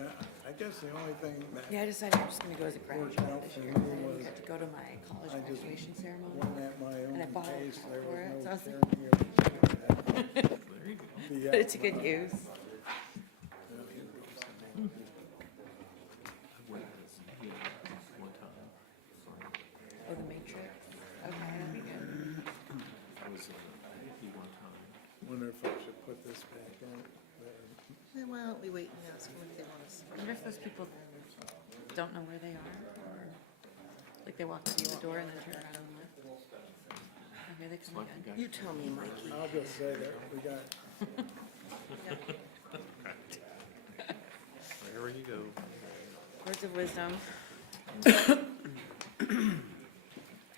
Yeah, I guess the only thing Yeah, I that decided I'm just gonna go as a worked graduate out this for year. me I didn't was get to go to my college I just graduation ceremony. went at my And I own bought a pace. car There for was it, no so I was like, tyranny of There you go. the put it to good use. I went to see him one time. Oh, the Matrix? Okay, that'd be good. I was he one time. Wonder if I should put this back in. Then why don't we wait and ask them if they want us? I wonder if those people don't know where they are, or like they walk through the door and then turn around and look. Oh, here they come Like the again. guy. You tell me, Mikey. I'll just say that we got, Wherever you go. Words of wisdom.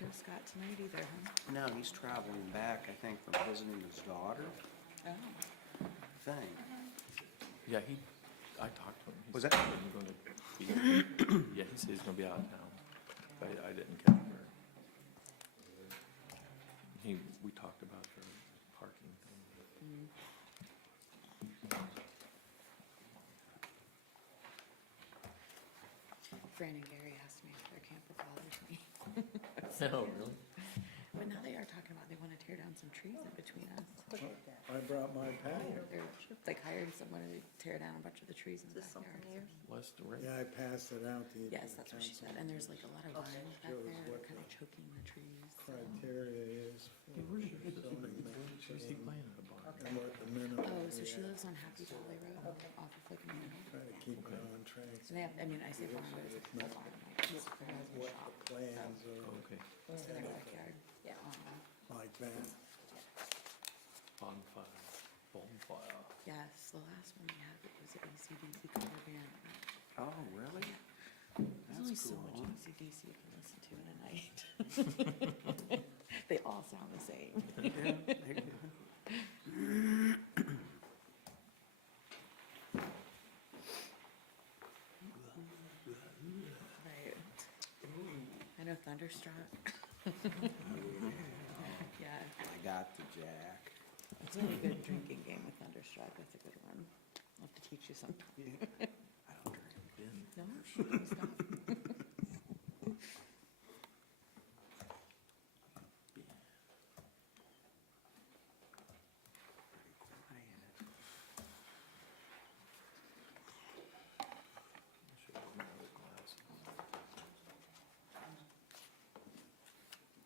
No Scott tonight either, huh? No, he's traveling back, I think, from visiting his daughter, Oh. I think. Yeah, I talked to him. He Was said that- he wasn't gonna be- Yeah, he said he's gonna be out of town. I didn't catch where. We talked about the parking thing. Fran and Gary asked me if their camper bothers me. No, really? But now they are talking about they want to tear down some trees in between us. I brought my patio. They're like hiring someone to tear down a bunch of the trees in the Is this something backyard. yours? Less the rate. Yeah, I passed it out to you. Yes, that's what she said. And there's like a lot of vines back Shows there, what kind of the choking the trees. So. Criteria is for Where's he zoning Where's he change playing at the bar? and what the minimum Oh, so we she have. lives on Happy Valley Road off of like Middle. Try to keep it on track. And they have, I mean, I say farm, but it's like full farm. Like it's her husband's What shop. the plans are Okay. It's in their backyard. Yeah. like that. Bonfire. Bonfire. Yes, the last one we had was an AC/DC cover band. Oh, really? There's only That's so cool. much AC/DC you can listen to in a night. They all sound the same. Yeah, they do. Right. I know Thunderstruck. Yeah, I got the jack. it's a really good drinking game with Thunderstruck. That's a good one. I'll have to teach you sometime. I don't drink. No? Stop.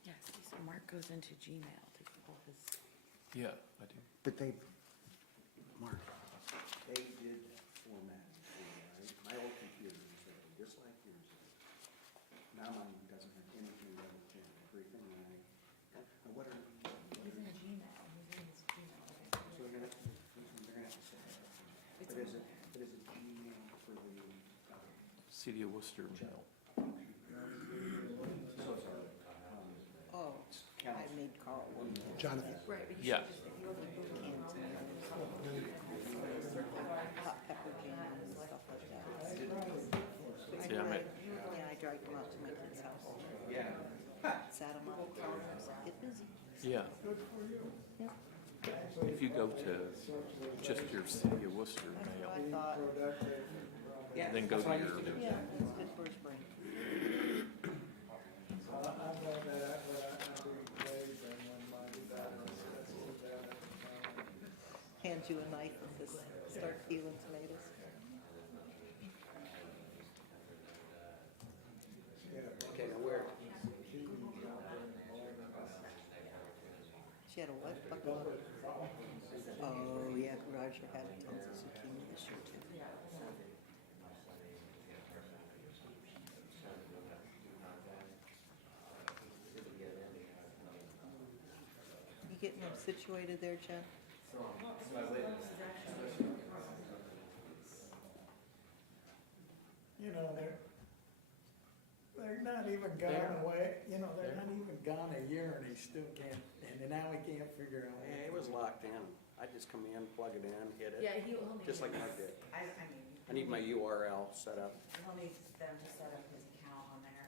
Yes, so Mark goes into Gmail to pull his, Yeah, I do. But they, Mark, they did format it, right? My old computer was just like yours is. Now mine doesn't have anything other than everything what are, he's in a Gmail, he's in his Gmail. so they're gonna have to say. It's But on is the- it Gmail for the, City of Worcester mail. Oh, I made Carl one. Jonathan. Right, but you Yeah. should just, if you open Google Cans and Hot pepper jam and stuff like that. See, I met, Yeah, I dragged them out to my kid's house. Yeah. Sat them on the counter, get busy. yeah. If you go to just your City of Worcester That's mail, what I thought. Yeah. then go to your, Yeah, it's good for his brain. Hand you a knife and just start peeling tomatoes. Okay, now where? She had a white bucket of. Oh, yeah, Roger had tons of zucchini this year too. You getting them situated there, Jen? You know, they're not even gone away, you know, they're not even gone a year and he still can't, and now he can't figure out. Yeah, it was locked in. I just come in, plug it in, hit it, yeah, he'll need. just like I did. I mean. I need my URL set up. He'll need them to set up his account on there.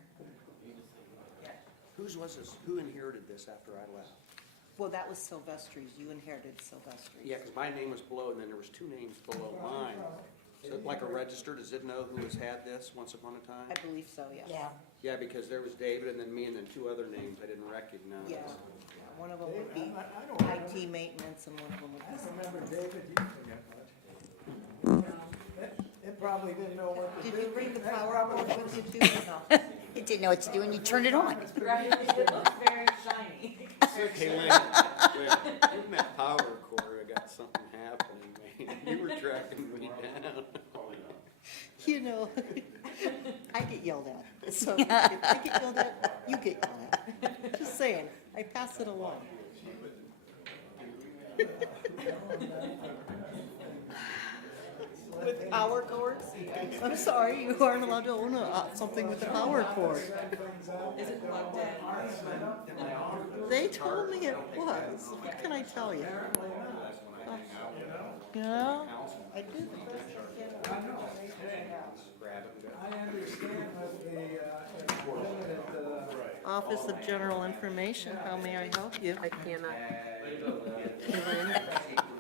Yeah. Whose was this? Who inherited this after I left? Well, that was Silvestri's. You inherited Silvestri's. Yeah, because my name was below, and then there was two names below mine. So like a register, does it know who has had this once upon a time? I believe so, yeah. Yeah, Yeah, because there was David and then me and then two other names I didn't recognize. Yeah, one of them would be I don't remember, IT maintenance and one of them would I be. don't remember David using it much. It probably didn't know what to do. Did you bring the power cord with you too? No. it didn't know what to do and you turned it on. Right, it looks very shiny. Okay, when that power cord, I got something happening, man. You were tracking me down. You know, I get yelled at. So if I get yelled at, you get yelled at. Just saying, I pass it along. With power cords? I'm sorry, you aren't allowed to own something with a power cord. Is it plugged in? They told me it was. What can I tell you? Yeah, I did. I understand with the, limited, Office of General Information, how may I help you? I cannot.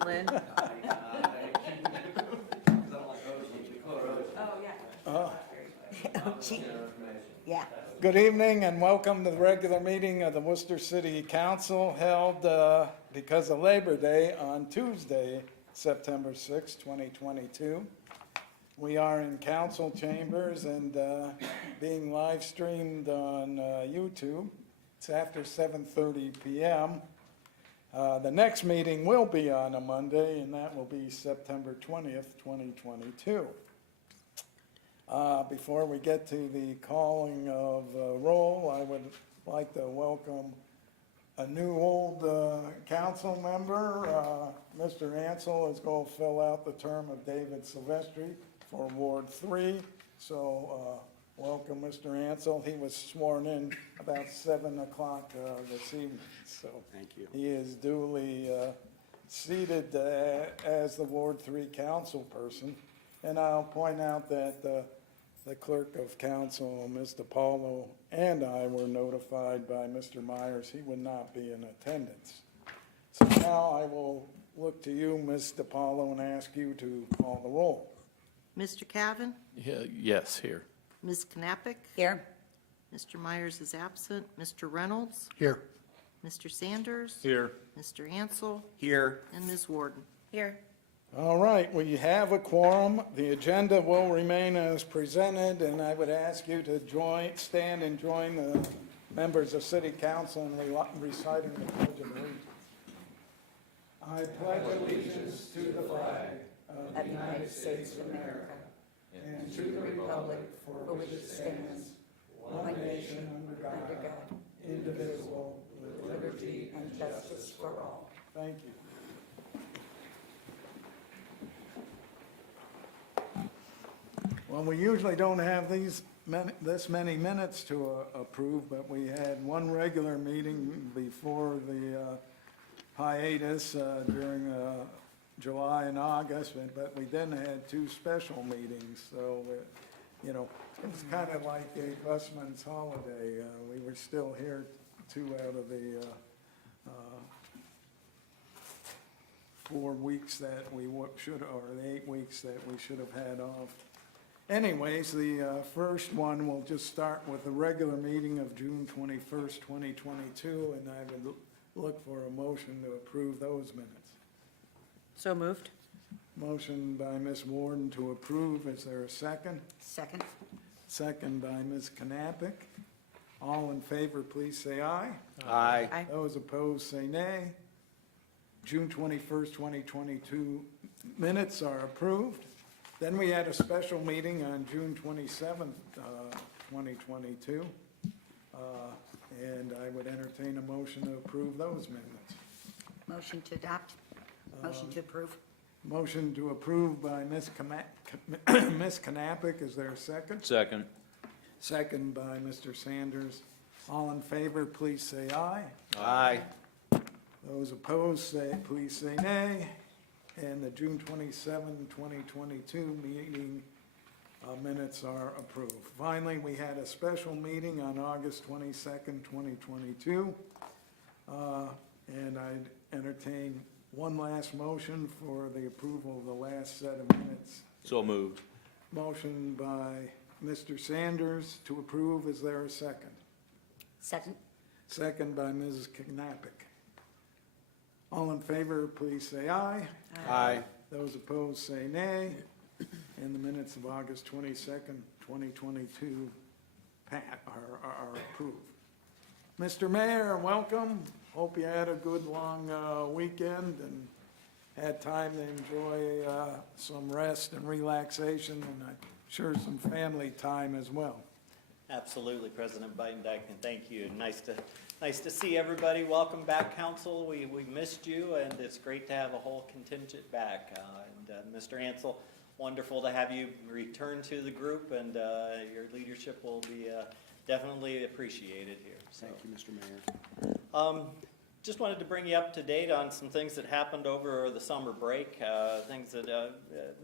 Lynn? Oh, yeah. Oh, gee. Yeah. Good evening and welcome to the regular meeting of the Worcester City Council held because of Labor Day on Tuesday, September 6, 2022. We are in council chambers and being live streamed on YouTube. It's after 7:30 p.m. The next meeting will be on a Monday and that will be September 20th, 2022. Before we get to the calling of roll, I would like to welcome a new old council member. Mr. Ansel is going to fill out the term of David Silvestri for Ward 3. So welcome, Mr. Ansel. He was sworn in about 7 o'clock this evening. So Thank you. he is duly seated as the Ward 3 council person. And I'll point out that the clerk of council, Ms. DiPaolo, and I were notified by Mr. Myers he would not be in attendance. So now I will look to you, Ms. DiPaolo, and ask you to call the roll. Mr. Cavan? Yeah, yes, here. Ms. Knappich? Here. Mr. Myers is absent. Mr. Reynolds? Here. Mr. Sanders? Here. Mr. Ansel? Here. And Ms. Warden? Here. All right, we have a quorum. The agenda will remain as presented, and I would ask you to stand and join the members of City Council in reciting the Pledge of Allegiance. I pledge allegiance to the flag Of the United States of America. and to the republic for which it stands, one nation under God, indivisible, with liberty And justice for all. Thank you. Well, we usually don't have this many minutes to approve, but we had one regular meeting before the hiatus during July and August, but we then had two special meetings, so, you know, it's kind of like a busman's holiday. We were still here 2 out of the 4 weeks that we should, or the 8 weeks that we should have had off. Anyways, the first one, we'll just start with the regular meeting of June 21st, 2022, and I would look for a motion to approve those minutes. So moved. Motion by Ms. Warden to approve. Is there a second? Second. Second by Ms. Knappich. All in favor, please say aye. Aye. Aye. Those opposed, say nay. June 21st, 2022 minutes are approved. Then we had a special meeting on June 27th, 2022. And I would entertain a motion to approve those minutes. Motion to adopt. Motion to approve. Motion to approve by Ms. Knappich. Is there a second? Second. Second by Mr. Sanders. All in favor, please say aye. Aye. Those opposed, please say nay. And the June 27, 2022 meeting minutes are approved. Finally, we had a special meeting on August 22nd, 2022. And I'd entertain one last motion for the approval of the last set of minutes So moved. Motion by Mr. Sanders to approve. Is there a second? Second. Second by Mrs. Knappich. All in favor, please say aye. Aye. Those opposed say nay. And the minutes of August 22nd, 2022 are approved. Mr. Mayor, welcome. Hope you had a good long weekend and had time to enjoy some rest and relaxation, and I'm sure some family time as well. Absolutely, President Biden-Dyke, and thank you. Nice to see everybody. Welcome back, council. We missed you, and it's great to have a whole contingent back. Mr. Ansel, wonderful to have you return to the group, and your leadership will be definitely appreciated here. So, Thank you, Mr. Mayor. just wanted to bring you up to date on some things that happened over the summer break, things that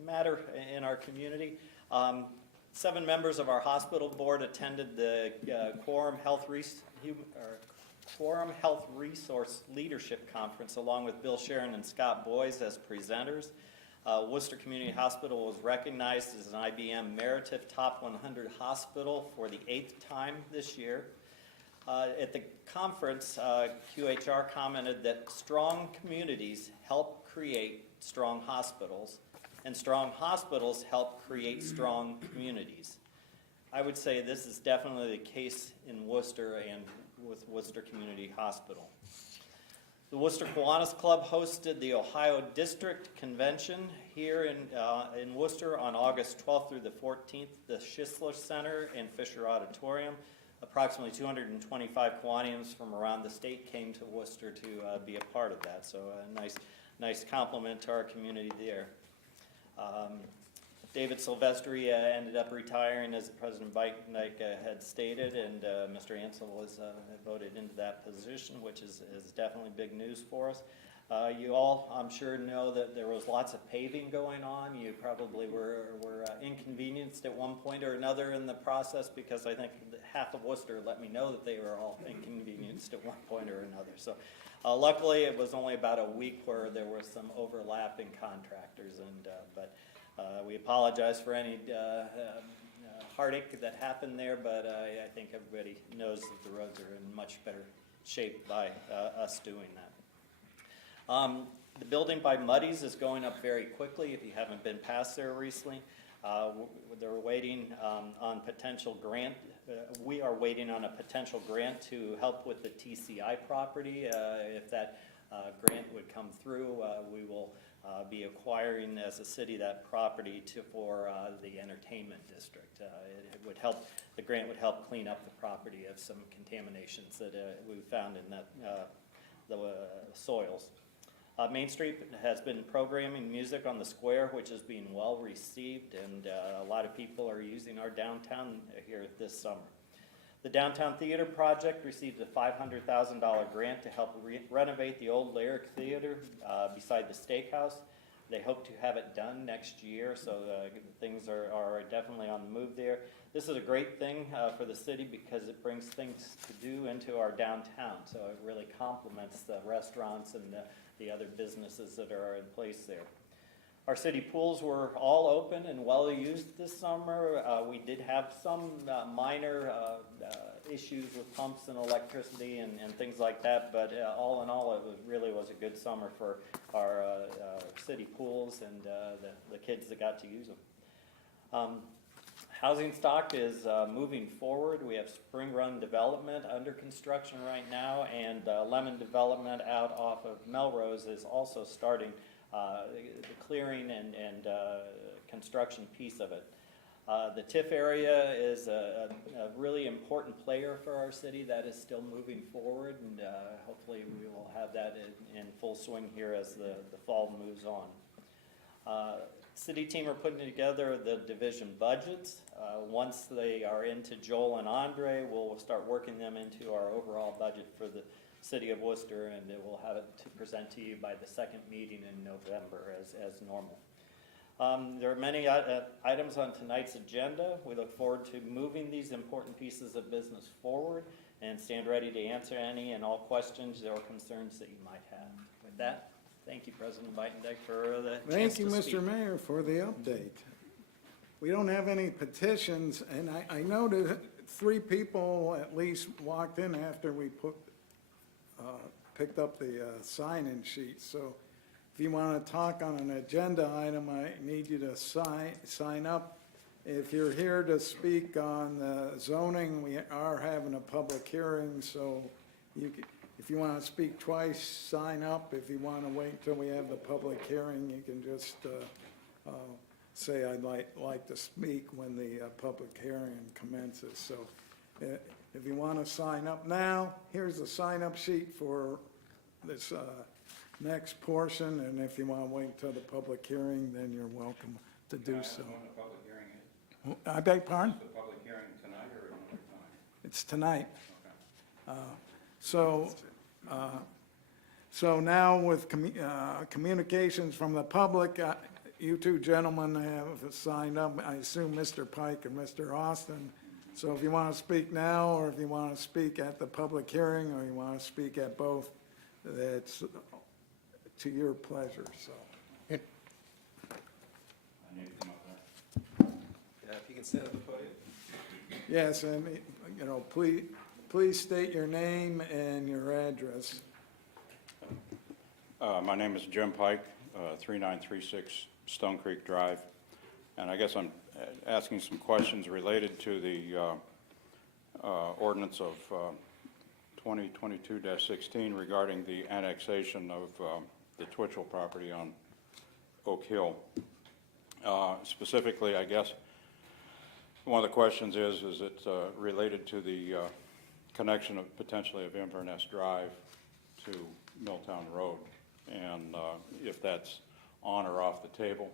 matter in our community. 7 members of our hospital board attended the Quorum Health Resource Leadership Conference along with Bill Sharon and Scott Boys as presenters. Worcester Community Hospital was recognized as an IBM Meritive Top 100 Hospital for the 8th time this year. At the conference, QHR commented that strong communities help create strong hospitals, and strong hospitals help create strong communities. I would say this is definitely the case in Worcester and with Worcester Community Hospital. The Worcester Kiwanis Club hosted the Ohio District Convention here in Worcester on August 12th through the 14th, the Schisler Center and Fisher Auditorium. Approximately 225 Kiwanians from around the state came to Worcester to be a part of that, so a nice compliment to our community there. David Silvestri ended up retiring, as President Biden had stated, and Mr. Ansel was voted into that position, which is definitely big news for us. You all, I'm sure, know that there was lots of paving going on. You probably were inconvenienced at one point or another in the process, because I think half of Worcester let me know that they were all inconvenienced at one point or another. So luckily, it was only about a week where there was some overlapping contractors, but we apologize for any heartache that happened there, but I think everybody knows that the roads are in much better shape by us doing that. The building by Muddy's is going up very quickly if you haven't been past there recently. They're waiting on potential grant. We are waiting on a potential grant to help with the TCI property. If that grant would come through, we will be acquiring as a city that property for the entertainment district. It would help, the grant would help clean up the property of some contaminations that we found in the soils. Main Street has been programming music on the square, which is being well received, and a lot of people are using our downtown here this summer. The Downtown Theater Project received a $500,000 grant to help renovate the old Lyric Theater beside the Steakhouse. They hope to have it done next year, so things are definitely on the move there. This is a great thing for the city because it brings things to do into our downtown, so it really complements the restaurants and the other businesses that are in place there. Our city pools were all open and well used this summer. We did have some minor issues with pumps and electricity and things like that, but all in all, it really was a good summer for our city pools and the kids that got to use them. Housing stock is moving forward. We have Spring Run development under construction right now, and Lemon development out off of Melrose is also starting the clearing and construction piece of it. The TIF area is a really important player for our city that is still moving forward, and hopefully we will have that in full swing here as the fall moves on. City team are putting together the division budgets. Once they are into Joel and Andre, we'll start working them into our overall budget for the City of Worcester, and we'll have it to present to you by the second meeting in November as normal. There are many items on tonight's agenda. We look forward to moving these important pieces of business forward and stand ready to answer any and all questions or concerns that you might have. With that, thank you, President Biden-Dyke, for the chance Thank you, to speak. Mr. Mayor, for the update. we don't have any petitions, and I noted 3 people at least walked in after we picked up the sign-in sheet. So if you want to talk on an agenda item, I need you to sign up. If you're here to speak on the zoning, we are having a public hearing, so if you want to speak twice, sign up. If you want to wait until we have the public hearing, you can just say, I'd like to speak when the public hearing commences. So if you want to sign up now, here's the sign-up sheet for this next portion, and if you want to wait until the public hearing, then you're welcome to do so. When the public hearing is, I beg your pardon? is the public hearing tonight or another time? It's tonight. Okay. So now with communications from the public, you 2 gentlemen have signed up, I assume Mr. Pike and Mr. Austin. So if you want to speak now, or if you want to speak at the public hearing, or you want to speak at both, that's to your pleasure, so. I need to come up there. Yeah, if you can stand at the podium. Yes, and, please state your name and your address. My name is Jim Pike, 3936 Stone Creek Drive, and I guess I'm asking some questions related to the ordinance of 2022-16 regarding the annexation of the Twitchell property on Oak Hill. Specifically, I guess, one of the questions is it related to the connection of potentially of Inverness Drive to Milltown Road, and if that's on or off the table.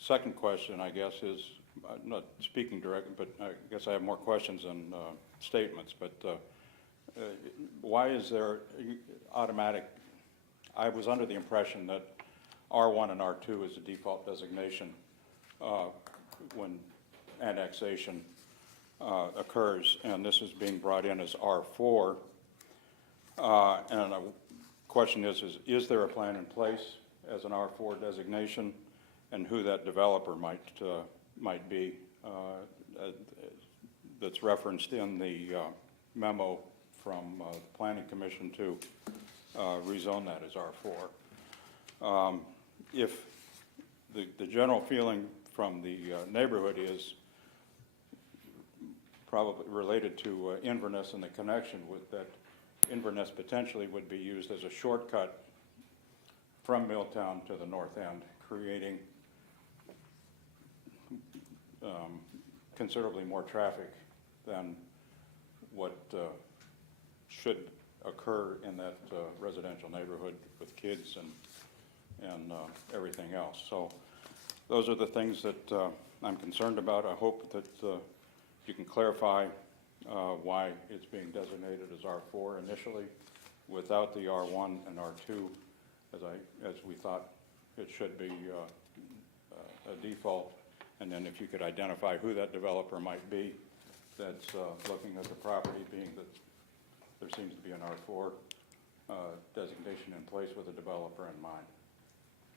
Second question, I guess, is, I'm not speaking directly, but I guess I have more questions than statements, but why is there automatic, I was under the impression that R1 and R2 is the default designation when annexation occurs, and this is being brought in as R4. And the question is there a plan in place as an R4 designation, and who that developer might be that's referenced in the memo from the Planning Commission to rezone that as R4. If the general feeling from the neighborhood is probably related to Inverness and the connection with that, Inverness potentially would be used as a shortcut from Milltown to the north end, creating considerably more traffic than what should occur in that residential neighborhood with kids and everything else. So those are the things that I'm concerned about. I hope that you can clarify why it's being designated as R4 initially without the R1 and R2 as we thought it should be a default. And then if you could identify who that developer might be that's looking at the property, being that there seems to be an R4 designation in place with a developer in mind.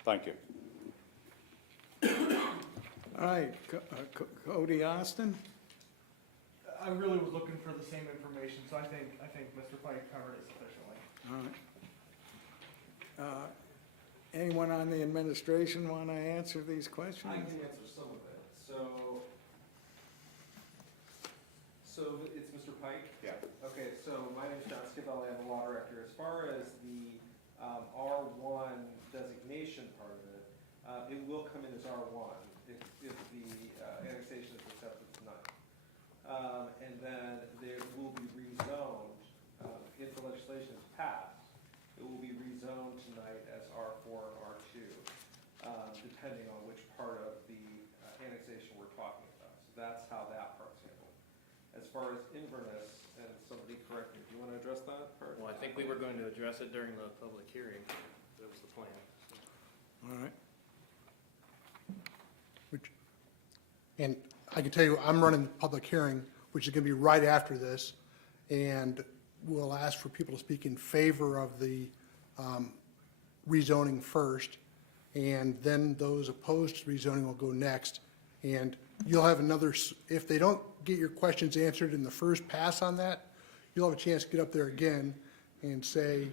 Thank you. All right, Cody Austin? I really was looking for the same information, so I think Mr. Pike covered it sufficiently. All right. Anyone on the administration want to answer these questions? I can answer some of it. So it's Mr. Pike? Yeah. Okay, so my name is John Scavelli, I'm the law director. As far as the R1 designation part of it, it will come in as R1 if the annexation is accepted tonight. And then there will be rezoned, if the legislation is passed, it will be rezoned tonight as R4 and R2, depending on which part of the annexation we're talking about. So that's how that part's handled. As far as Inverness, and somebody correct me, do you want to address that part? Well, I think we were going to address it during the public hearing. That was the plan. All right. And I can tell you, I'm running the public hearing, which is going to be right after this, and we'll ask for people to speak in favor of the rezoning first, and then those opposed to rezoning will go next, And you'll have another, if they don't get your questions answered in the first pass on that, you'll have a chance to get up there again and say,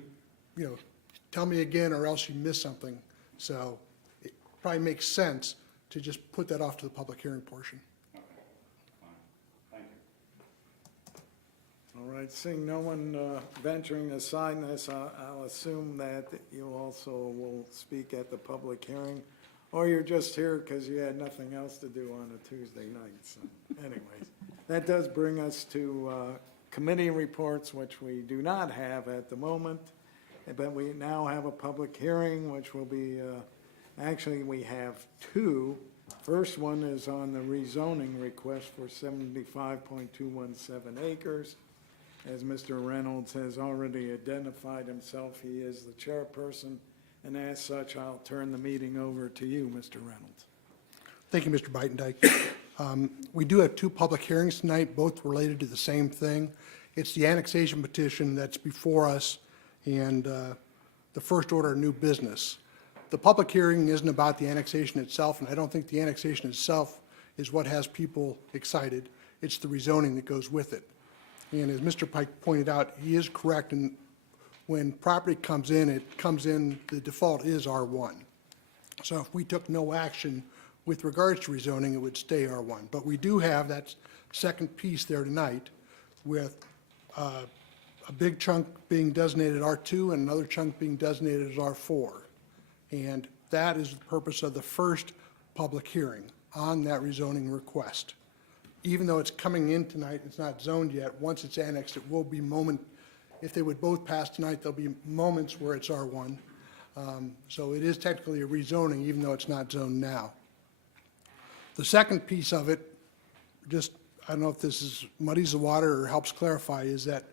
tell me again or else you missed something. So it probably makes sense to just put that off to the public hearing portion. Thank you. All right, seeing no one venturing to sign this, I'll assume that you also will speak at the public hearing, or you're just here because you had nothing else to do on a Tuesday night. So anyways, that does bring us to committee reports, which we do not have at the moment, but we now have a public hearing, which will be, actually, we have two. First one is on the rezoning request for 75.217 acres. As Mr. Reynolds has already identified himself, he is the chairperson, and as such, I'll turn the meeting over to you, Mr. Reynolds. Thank you, Mr. Beitendijk. We do have two public hearings tonight, both related to the same thing. It's the annexation petition that's before us and the first order of new business. The public hearing isn't about the annexation itself, and I don't think the annexation itself is what has people excited. It's the rezoning that goes with it. And as Mr. Pike pointed out, he is correct, and when property comes in, the default is R1. So if we took no action with regards to rezoning, it would stay R1. But we do have that second piece there tonight with a big chunk being designated R2 and another chunk being designated as R4. And that is the purpose of the first public hearing on that rezoning request. Even though it's coming in tonight, it's not zoned yet, once it's annexed, it will be if they would both pass tonight, there'll be moments where it's R1. So it is technically a rezoning, even though it's not zoned now. The second piece of it, I don't know if this muddies the water or helps clarify, is that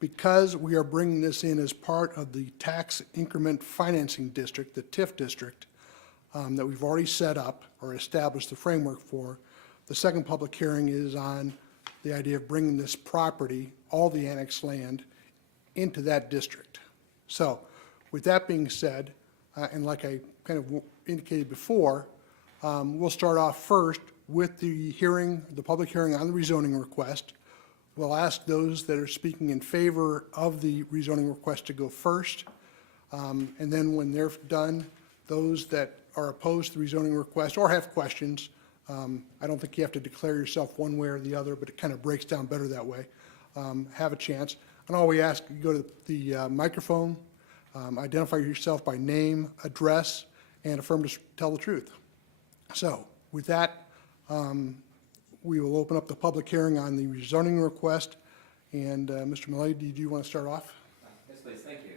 because we are bringing this in as part of the tax increment financing district, the TIF district, that we've already set up or established the framework for, the second public hearing is on the idea of bringing this property, all the annexed land, into that district. So with that being said, and like I kind of indicated before, we'll start off first with the public hearing on the rezoning request. We'll ask those that are speaking in favor of the rezoning request to go first. And then when they're done, those that are opposed to the rezoning request or have questions, I don't think you have to declare yourself one way or the other, but it kind of breaks down better that way, have a chance. And all we ask, you go to the microphone, identify yourself by name, address, and affirm to tell the truth. So with that, we will open up the public hearing on the rezoning request. And Mr. Millay, did you want to start off? Yes, please. Thank you.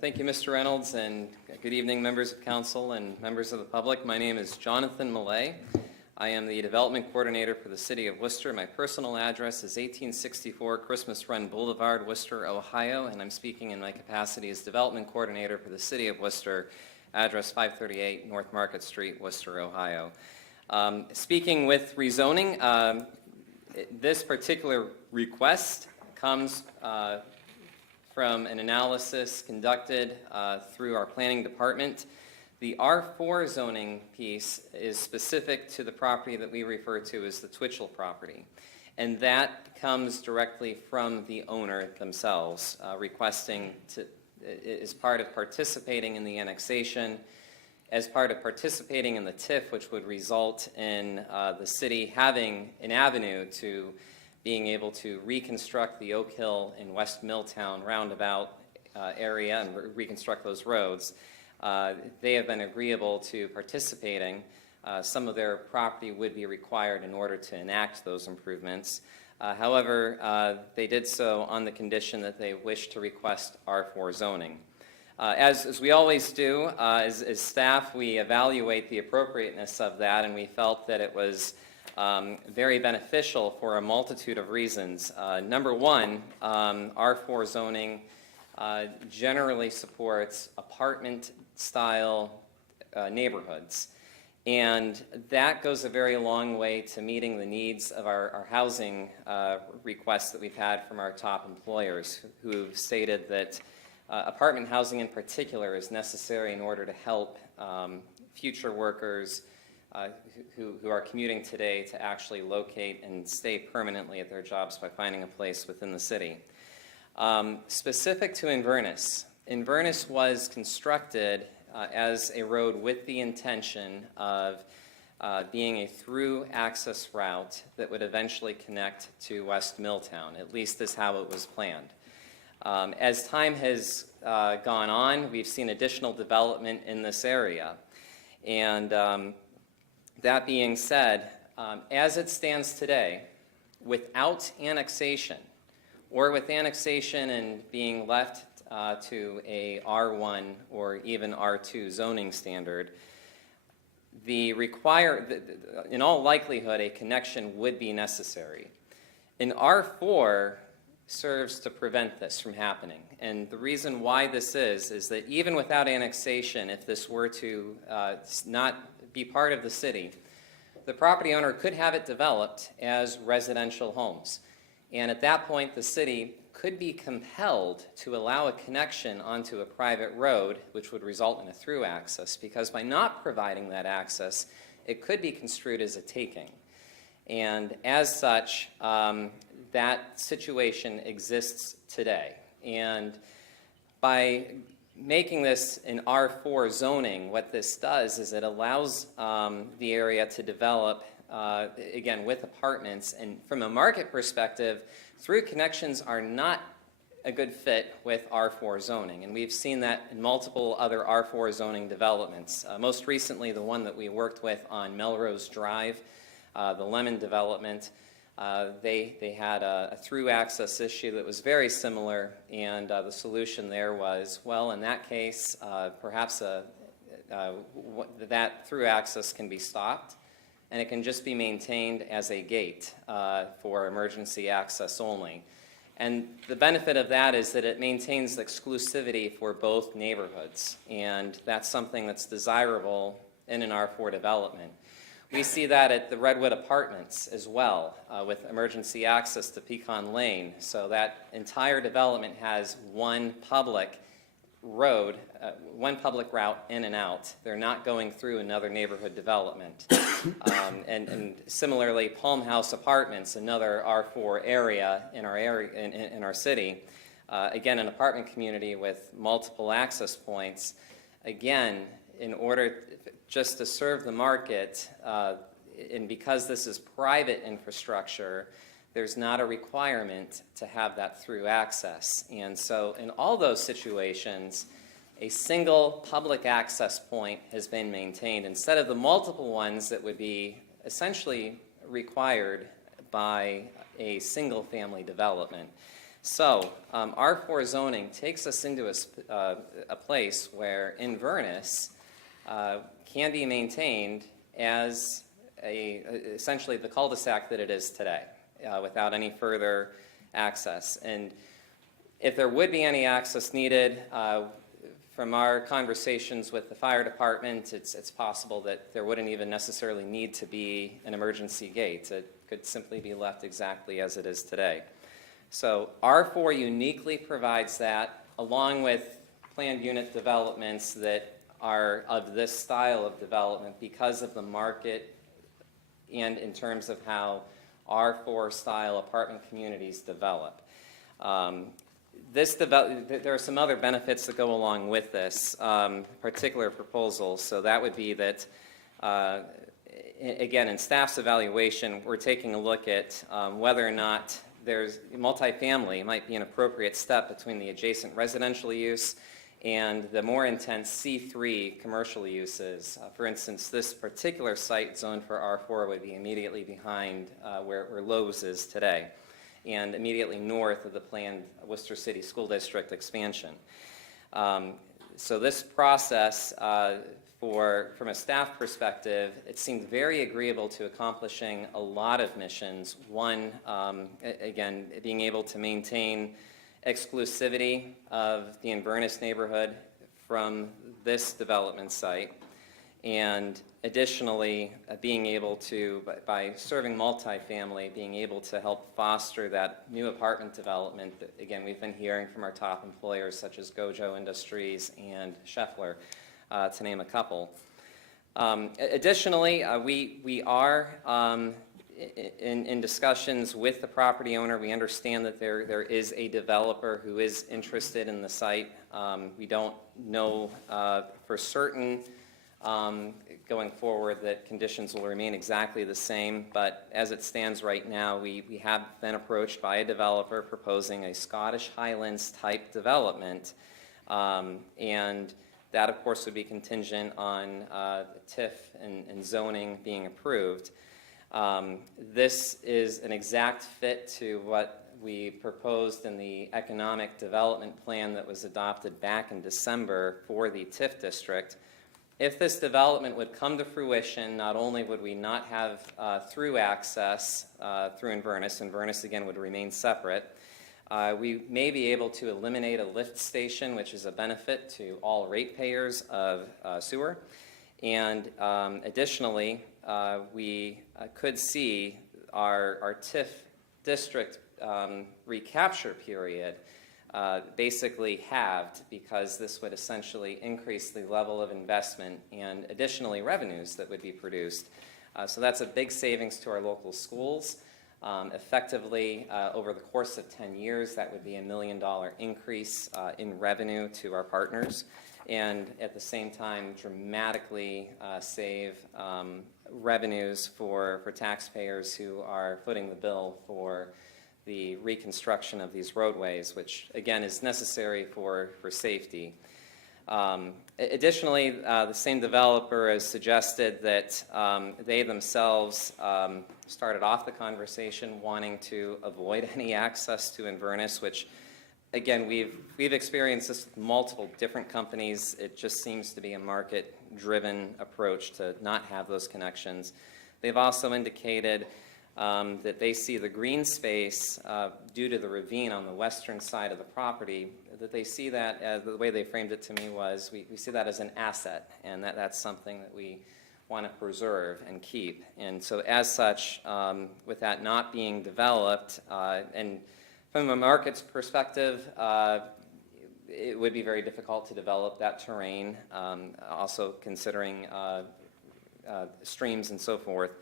Thank you, Mr. Reynolds, and good evening, members of council and members of the public. My name is Jonathan Millay. I am the development coordinator for the city of Worcester. My personal address is 1864 Christmas Run Boulevard, Worcester, Ohio, and I'm speaking in my capacity as development coordinator for the city of Worcester, address 538 North Market Street, Worcester, Ohio. Speaking with rezoning, this particular request comes from an analysis conducted through our planning department. The R4 zoning piece is specific to the property that we refer to as the Twitchell property. And that comes directly from the owner themselves, requesting as part of participating in the annexation, as part of participating in the TIF, which would result in the city having an avenue to being able to reconstruct the Oak Hill and West Milltown roundabout area and reconstruct those roads. They have been agreeable to participating. Some of their property would be required in order to enact those improvements. However, they did so on the condition that they wish to request R4 zoning. As we always do, as staff, we evaluate the appropriateness of that, and we felt that it was very beneficial for a multitude of reasons. Number one, R4 zoning generally supports apartment-style neighborhoods. And that goes a very long way to meeting the needs of our housing requests that we've had from our top employers who've stated that apartment housing in particular is necessary in order to help future workers who are commuting today to actually locate and stay permanently at their jobs by finding a place within the city. Specific to Inverness, Inverness was constructed as a road with the intention of being a through access route that would eventually connect to West Milltown. At least is how it was planned. As time has gone on, we've seen additional development in this area. And that being said, as it stands today, without annexation, or with annexation and being left to a R1 or even R2 zoning standard, in all likelihood, a connection would be necessary. An R4 serves to prevent this from happening. And the reason why this is that even without annexation, if this were to not be part of the city, the property owner could have it developed as residential homes. And at that point, the city could be compelled to allow a connection onto a private road, which would result in a through access, because by not providing that access, it could be construed as a taking. And as such, that situation exists today. And by making this an R4 zoning, what this does is it allows the area to develop, again, with apartments. And from a market perspective, through connections are not a good fit with R4 zoning. And we've seen that in multiple other R4 zoning developments. Most recently, the one that we worked with on Melrose Drive, the Lemon development, they had a through access issue that was very similar, and the solution there was, well, in that case, perhaps that through access can be stopped, and it can just be maintained as a gate for emergency access only. And the benefit of that is that it maintains exclusivity for both neighborhoods, and that's something that's desirable in an R4 development. We see that at the Redwood Apartments as well, with emergency access to Pecan Lane. So that entire development has one public road, one public route in and out. They're not going through another neighborhood development. And similarly, Palm House Apartments, another R4 area in our city, again, an apartment community with multiple access points. Again, in order just to serve the market, and because this is private infrastructure, there's not a requirement to have that through access. And so in all those situations, a single public access point has been maintained instead of the multiple ones that would be essentially required by a single family development. So R4 zoning takes us into a place where Inverness can be maintained as essentially the cul-de-sac that it is today, without any further access. And if there would be any access needed, from our conversations with the fire department, it's possible that there wouldn't even necessarily need to be an emergency gate. It could simply be left exactly as it is today. So R4 uniquely provides that, along with planned unit developments that are of this style of development because of the market and in terms of how R4 style apartment communities develop. There are some other benefits that go along with this particular proposal. So that would be that, again, in staff's evaluation, we're taking a look at whether or not there's multifamily might be an appropriate step between the adjacent residential use and the more intense C3 commercial uses. For instance, this particular site zoned for R4 would be immediately behind where Lowe's is today, and immediately north of the planned Worcester City School District expansion. So this process, from a staff perspective, it seemed very agreeable to accomplishing a lot of missions. One, again, being able to maintain exclusivity of the Inverness neighborhood from this development site, And additionally, being able to, by serving multifamily, being able to help foster that new apartment development that, again, we've been hearing from our top employers such as Gojo Industries and Scheffler, to name a couple. Additionally, we are in discussions with the property owner. We understand that there is a developer who is interested in the site. We don't know for certain going forward that conditions will remain exactly the same, but as it stands right now, we have been approached by a developer proposing a Scottish Highlands type development, and that of course would be contingent on the TIF and zoning being approved. This is an exact fit to what we proposed in the economic development plan that was adopted back in December for the TIF district. If this development would come to fruition, not only would we not have through access through Inverness, Inverness again would remain separate, we may be able to eliminate a lift station, which is a benefit to all ratepayers of sewer. And additionally, we could see our TIF district recapture period basically halved, because this would essentially increase the level of investment and additionally revenues that would be produced. So that's a big savings to our local schools. Effectively, over the course of 10 years, that would be $1 million increase in revenue to our partners, and at the same time dramatically save revenues for taxpayers who are footing the bill for the reconstruction of these roadways, which again is necessary for safety. Additionally, the same developer has suggested that they themselves started off the conversation wanting to avoid any access to Inverness, which again we've experienced this with multiple different companies. It just seems to be a market-driven approach to not have those connections. They've also indicated that they see the green space due to the ravine on the western side of the property, that they see that, as the way they framed it to me was, we see that as an asset, and that's something that we want to preserve and keep. And so as such, with that not being developed, and from a market's perspective, it would be very difficult to develop that terrain, also considering streams and so forth.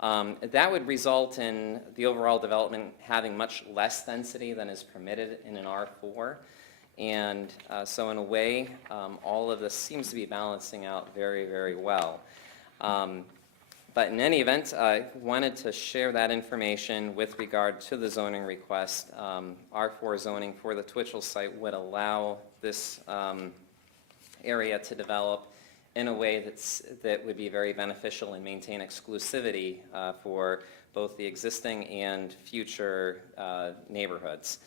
That would result in the overall development having much less density than is permitted in an R4. And so in a way, all of this seems to be balancing out very, very well. But in any event, I wanted to share that information with regard to the zoning request. R4 zoning for the Twitchell site would allow this area to develop in a way that would be very beneficial and maintain exclusivity for both the existing and future neighborhoods.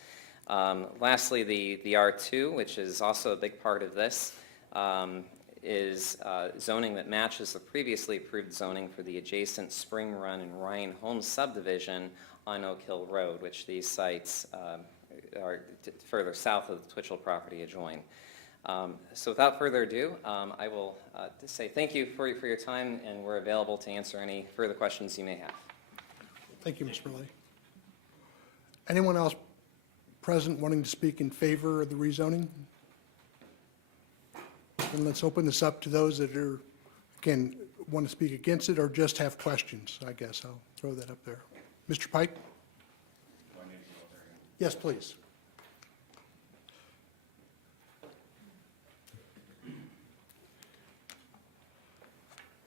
Lastly, the R2, which is also a big part of this, is zoning that matches the previously approved zoning for the adjacent Spring Run and Ryan Homes subdivision on Oak Hill Road, which these sites are further south of the Twitchell property adjoin. So without further ado, I will just say thank you for your time, and we're available to answer any further questions you may have. Thank you, Mr. Millay. Anyone else present wanting to speak in favor of the rezoning? And let's open this up to those that are, again, want to speak against it or just have questions, I guess. I'll throw that up there. Mr. Pike? Yes, please.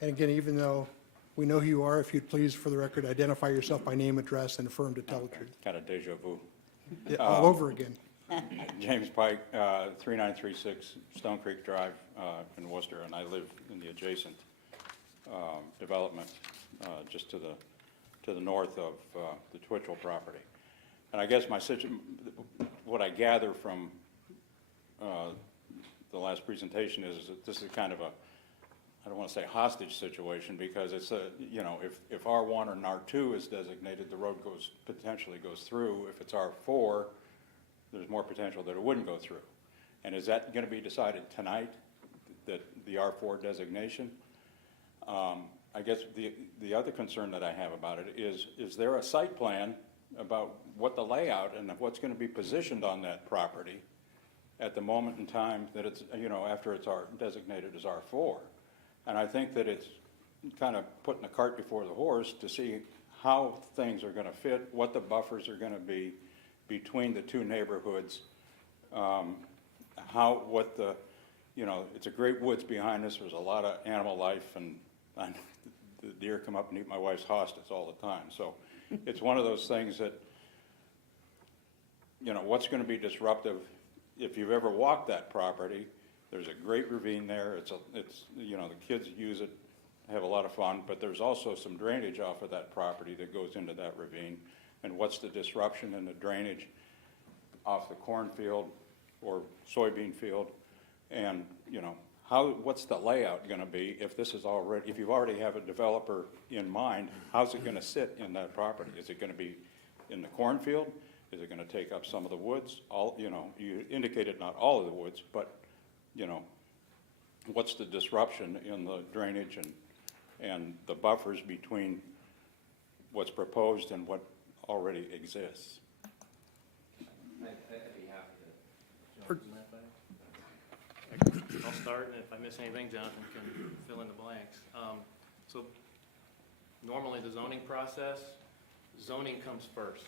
And again, even though we know who you are, if you'd please, for the record, identify yourself by name, address, and affirm to tell the truth. Kind of deja vu. Yeah, all over again. James Pike, 3936 Stone Creek Drive in Worcester, and I live in the adjacent development just to the north of the Twitchell property. And I guess what I gather from the last presentation is that this is kind of a, I don't want to say hostage situation, because it's a, you know, if R1 and R2 is designated, the road potentially goes through. If it's R4, there's more potential that it wouldn't go through. And is that going to be decided tonight, that the R4 designation? I guess the other concern that I have about it is there a site plan about what the layout and what's going to be positioned on that property at the moment in time that it's, after it's designated as R4? And I think that it's kind of putting the cart before the horse to see how things are going to fit, what the buffers are going to be between the two neighborhoods, it's a great woods behind us. There's a lot of animal life, and the deer come up and eat my wife's hostas all the time. So it's one of those things that, what's going to be disruptive? If you've ever walked that property, there's a great ravine there. The kids use it, have a lot of fun, but there's also some drainage off of that property that goes into that ravine. And what's the disruption in the drainage off the cornfield or soybean field? And, what's the layout going to be if if you already have a developer in mind, how's it going to sit in that property? Is it going to be in the cornfield? Is it going to take up some of the woods? You indicated not all of the woods, but, what's the disruption in the drainage and the buffers between what's proposed and what already exists? I'd be happy to. I'll start, and if I miss anything, Jonathan can fill in the blanks. So normally the zoning process, zoning comes first.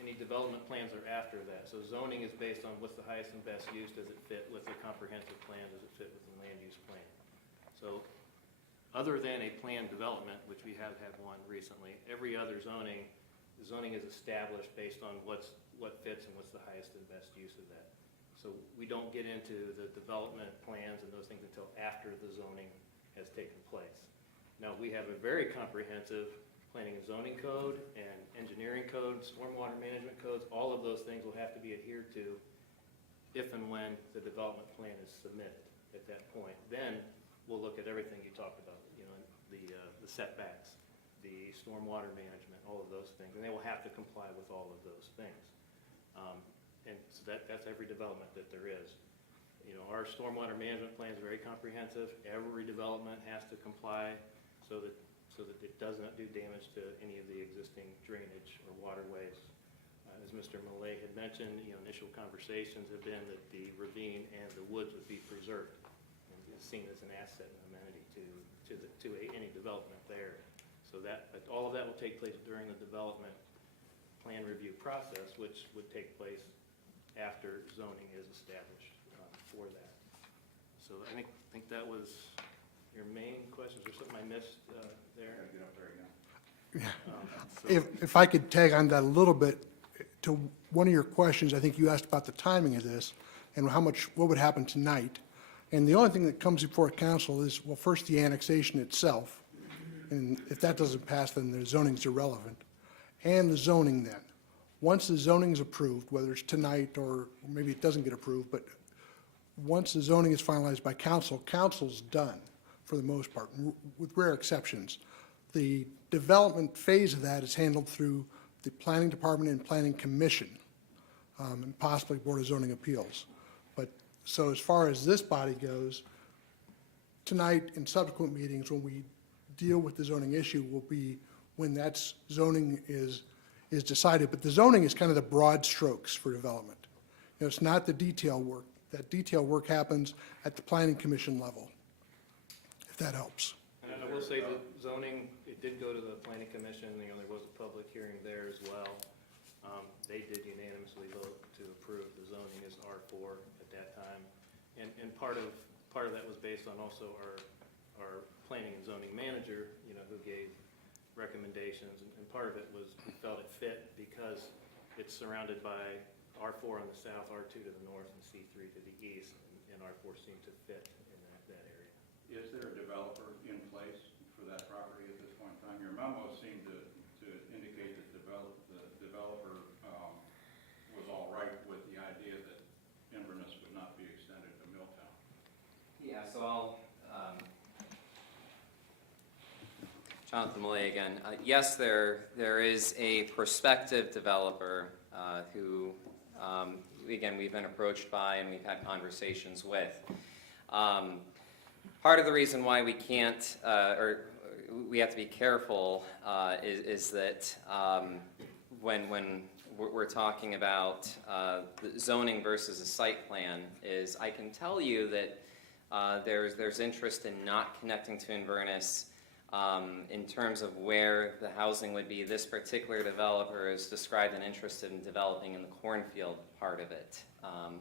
Any development plans are after that. So zoning is based on what's the highest and best use, does it fit with the comprehensive plan, does it fit with the land use plan? So other than a planned development, which we have had one recently, every other zoning is established based on what fits and what's the highest and best use of that. So we don't get into the development plans and those things until after the zoning has taken place. Now, we have a very comprehensive planning and zoning code and engineering code, stormwater management codes. All of those things will have to be adhered to if and when the development plan is submitted at that point. Then we'll look at everything you talked about, the setbacks, the stormwater management, all of those things. And they will have to comply with all of those things. And so that's every development that there is. Our stormwater management plan is very comprehensive. Every development has to comply so that it does not do damage to any of the existing drainage or waterways. As Mr. Millay had mentioned, initial conversations have been that the ravine and the woods would be preserved and is seen as an asset and amenity to any development there. So that all of that will take place during the development plan review process, which would take place after zoning is established for that. So I think that was your main question. Is there something I missed there? If I could tag on that a little bit to one of your questions, I think you asked about the timing of this and what would happen tonight. And the only thing that comes before council is, well, first the annexation itself. And if that doesn't pass, then the zoning's irrelevant. And the zoning then. Once the zoning is approved, whether it's tonight or maybe it doesn't get approved, but once the zoning is finalized by council, council's done for the most part, with rare exceptions. The development phase of that is handled through the Planning Department and Planning Commission, and possibly Board of Zoning Appeals. But, so as far as this body goes, tonight and subsequent meetings, when we deal with the zoning issue, will be when that zoning is decided. But the zoning is kind of the broad strokes for development. It's not the detail work. That detail work happens at the Planning Commission level, if that helps. And I will say that zoning, it did go to the Planning Commission. There was a public hearing there as well. They did unanimously vote to approve the zoning as R4 at that time. And part of that was based on also our planning and zoning manager, who gave recommendations. And part of it was we felt it fit because it's surrounded by R4 on the south, R2 to the north, and C3 to the east, and R4 seemed to fit in that area. Is there a developer in place for that property at this point in time? Your memo seemed to indicate that the developer was all right with the idea that Inverness would not be extended to Milltown. Yeah, so I'll, Jonathan Millay again. Yes, there is a prospective developer who, again, we've been approached by and we've had conversations with. part of the reason why we can't, or we have to be careful, is that when we're talking about the zoning versus a site plan, is I can tell you that there's interest in not connecting to Inverness in terms of where the housing would be. This particular developer has described an interest in developing in the cornfield part of it,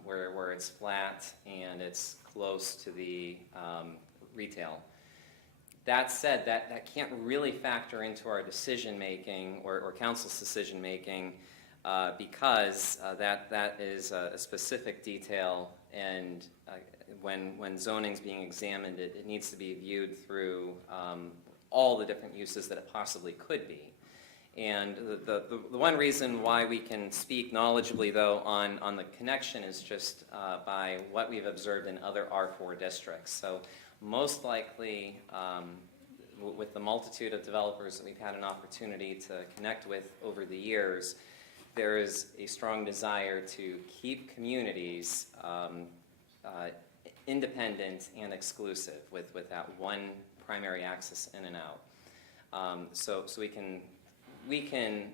where it's flat and it's close to the retail. That said, that can't really factor into our decision-making or council's decision-making because that is a specific detail, and when zoning's being examined, it needs to be viewed through all the different uses that it possibly could be. And the one reason why we can speak knowledgeably, though, on the connection is just by what we've observed in other R4 districts. So most likely, with the multitude of developers that we've had an opportunity to connect with over the years, there is a strong desire to keep communities independent and exclusive with that one primary access in and out. So we can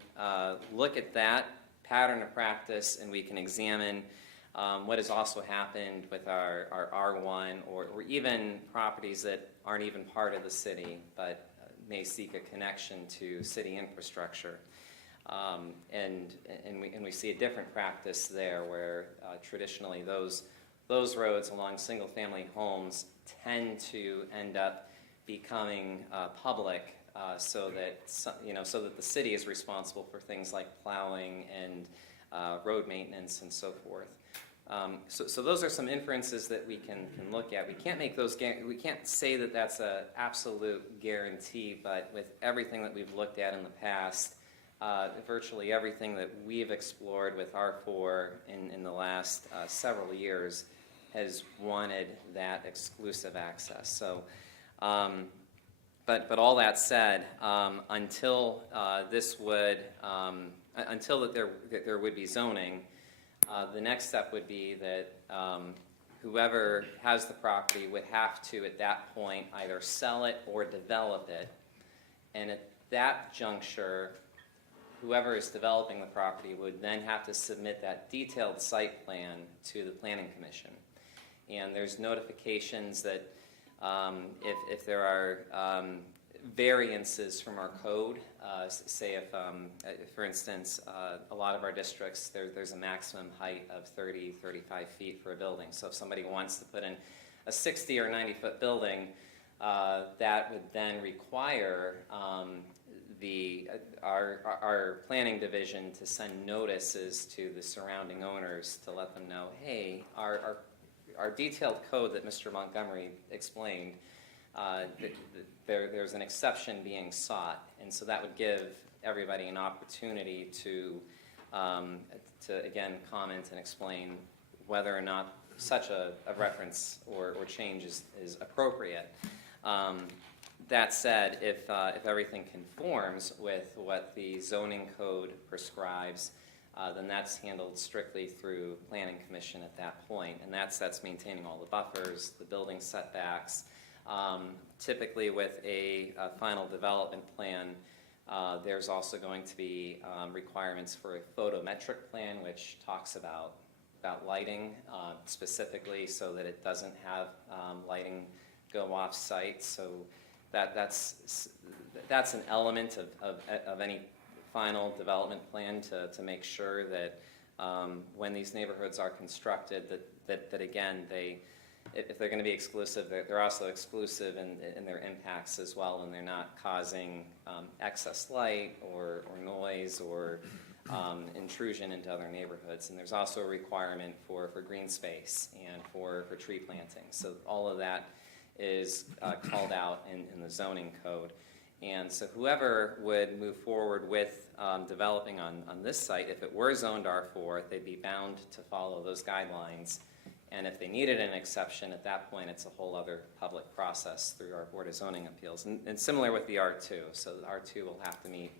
look at that pattern of practice, and we can examine what has also happened with our R1 or even properties that aren't even part of the city but may seek a connection to city infrastructure. And we see a different practice there where traditionally those roads along single-family homes tend to end up becoming public, so that the city is responsible for things like plowing and road maintenance and so forth. So those are some inferences that we can look at. We can't make those. We can't say that that's an absolute guarantee. But with everything that we've looked at in the past, virtually everything that we've explored with R4 in the last several years has wanted that exclusive access. So. But all that said, until there would be zoning, the next step would be that whoever has the property would have to, at that point, either sell it or develop it. And at that juncture, whoever is developing the property would then have to submit that detailed site plan to the Planning Commission. And there's notifications that if there are variances from our code, say if for instance, a lot of our districts, there's a maximum height of 30, 35 feet for a building. So if somebody wants to put in a 60 or 90-foot building, that would then require our planning division to send notices to the surrounding owners to let them know, hey, our detailed code that Mr. Montgomery explained, there's an exception being sought, and so that would give everybody an opportunity to again comment and explain whether or not such a reference or change is appropriate. That said, if everything conforms with what the zoning code prescribes, then that's handled strictly through Planning Commission at that point, and that's maintaining all the buffers, the building setbacks. Typically with a final development plan, there's also going to be requirements for a photometric plan, which talks about lighting specifically, so that it doesn't have lighting go off site. So that's an element of any final development plan to make sure that when these neighborhoods are constructed, that again, if they're going to be exclusive, they're also exclusive in their impacts as well, and they're not causing excess light or noise or intrusion into other neighborhoods. And there's also a requirement for green space and for tree planting. So all of that is called out in the zoning code. And so whoever would move forward with developing on this site, if it were zoned R4, they'd be bound to follow those guidelines. And if they needed an exception, at that point, it's a whole other public process through our Board of Zoning Appeals. And similar with the R2. So the R2 will have to meet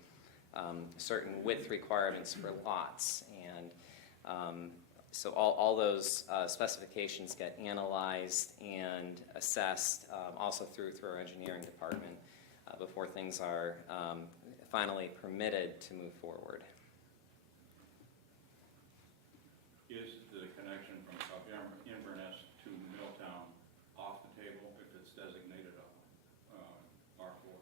certain width requirements for lots. And So all those specifications get analyzed and assessed, also through our engineering department, before things are finally permitted to move forward. Is the connection of Inverness to Milltown off the table if it's designated R4?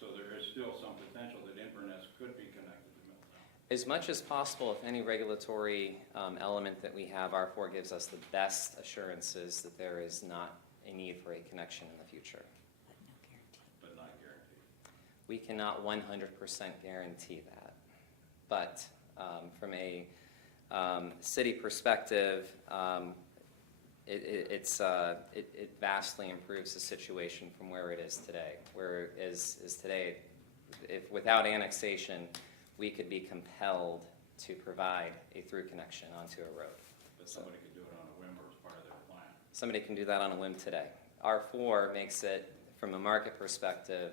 So there is still some potential that Inverness could be connected to Milltown? As much as possible, if any regulatory element that we have, R4 gives us the best assurances that there is not a need for a connection in the future. But not guaranteed. We cannot 100% guarantee that. But from a city perspective, it vastly improves the situation from where it is today. Where it is today, if without annexation, we could be compelled to provide a through connection onto a road. But somebody could do it on a whim or as part of their plan. Somebody can do that on a whim today. R4 makes it, from a market perspective,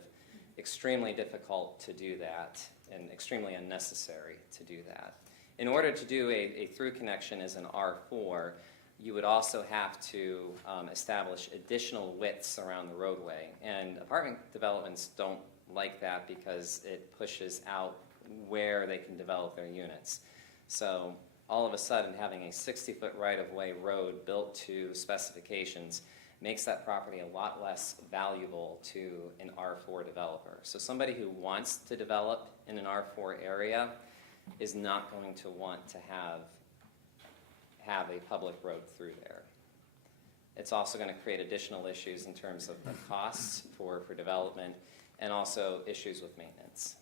extremely difficult to do that and extremely unnecessary to do that. In order to do a through connection as an R4, you would also have to establish additional widths around the roadway. And apartment developments don't like that because it pushes out where they can develop their units. So all of a sudden, having a 60-foot right-of-way road built to specifications makes that property a lot less valuable to an R4 developer. So somebody who wants to develop in an R4 area is not going to want to have a public road through there. It's also going to create additional issues in terms of costs for development and also issues with maintenance.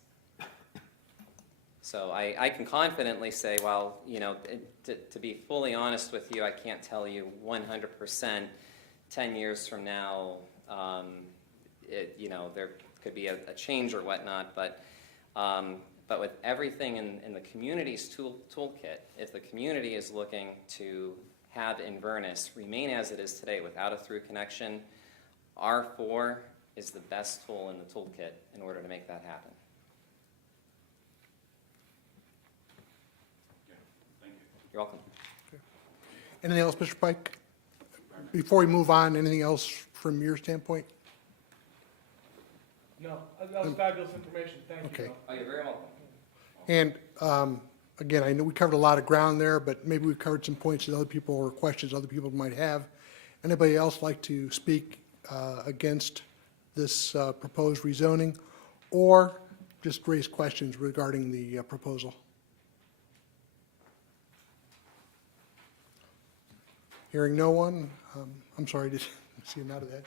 So I can confidently say, well, you know, to be fully honest with you, I can't tell you 100% 10 years from now, you know, there could be a change or whatnot, but with everything in the community's toolkit, if the community is looking to have Inverness remain as it is today without a through connection, R4 is the best tool in the toolkit in order to make that happen. Thank you. You're welcome. Anything else, Mr. Pike? Before we move on, anything else from your standpoint? No, that was fabulous information, thank you. Okay. Bill. Oh, you're very welcome. And again, I know we covered a lot of ground there, but maybe we covered some points that other people or questions other people might have. Anybody else like to speak against this proposed rezoning or just raise questions regarding the proposal? Hearing no one, I'm sorry, I didn't see a nod of that.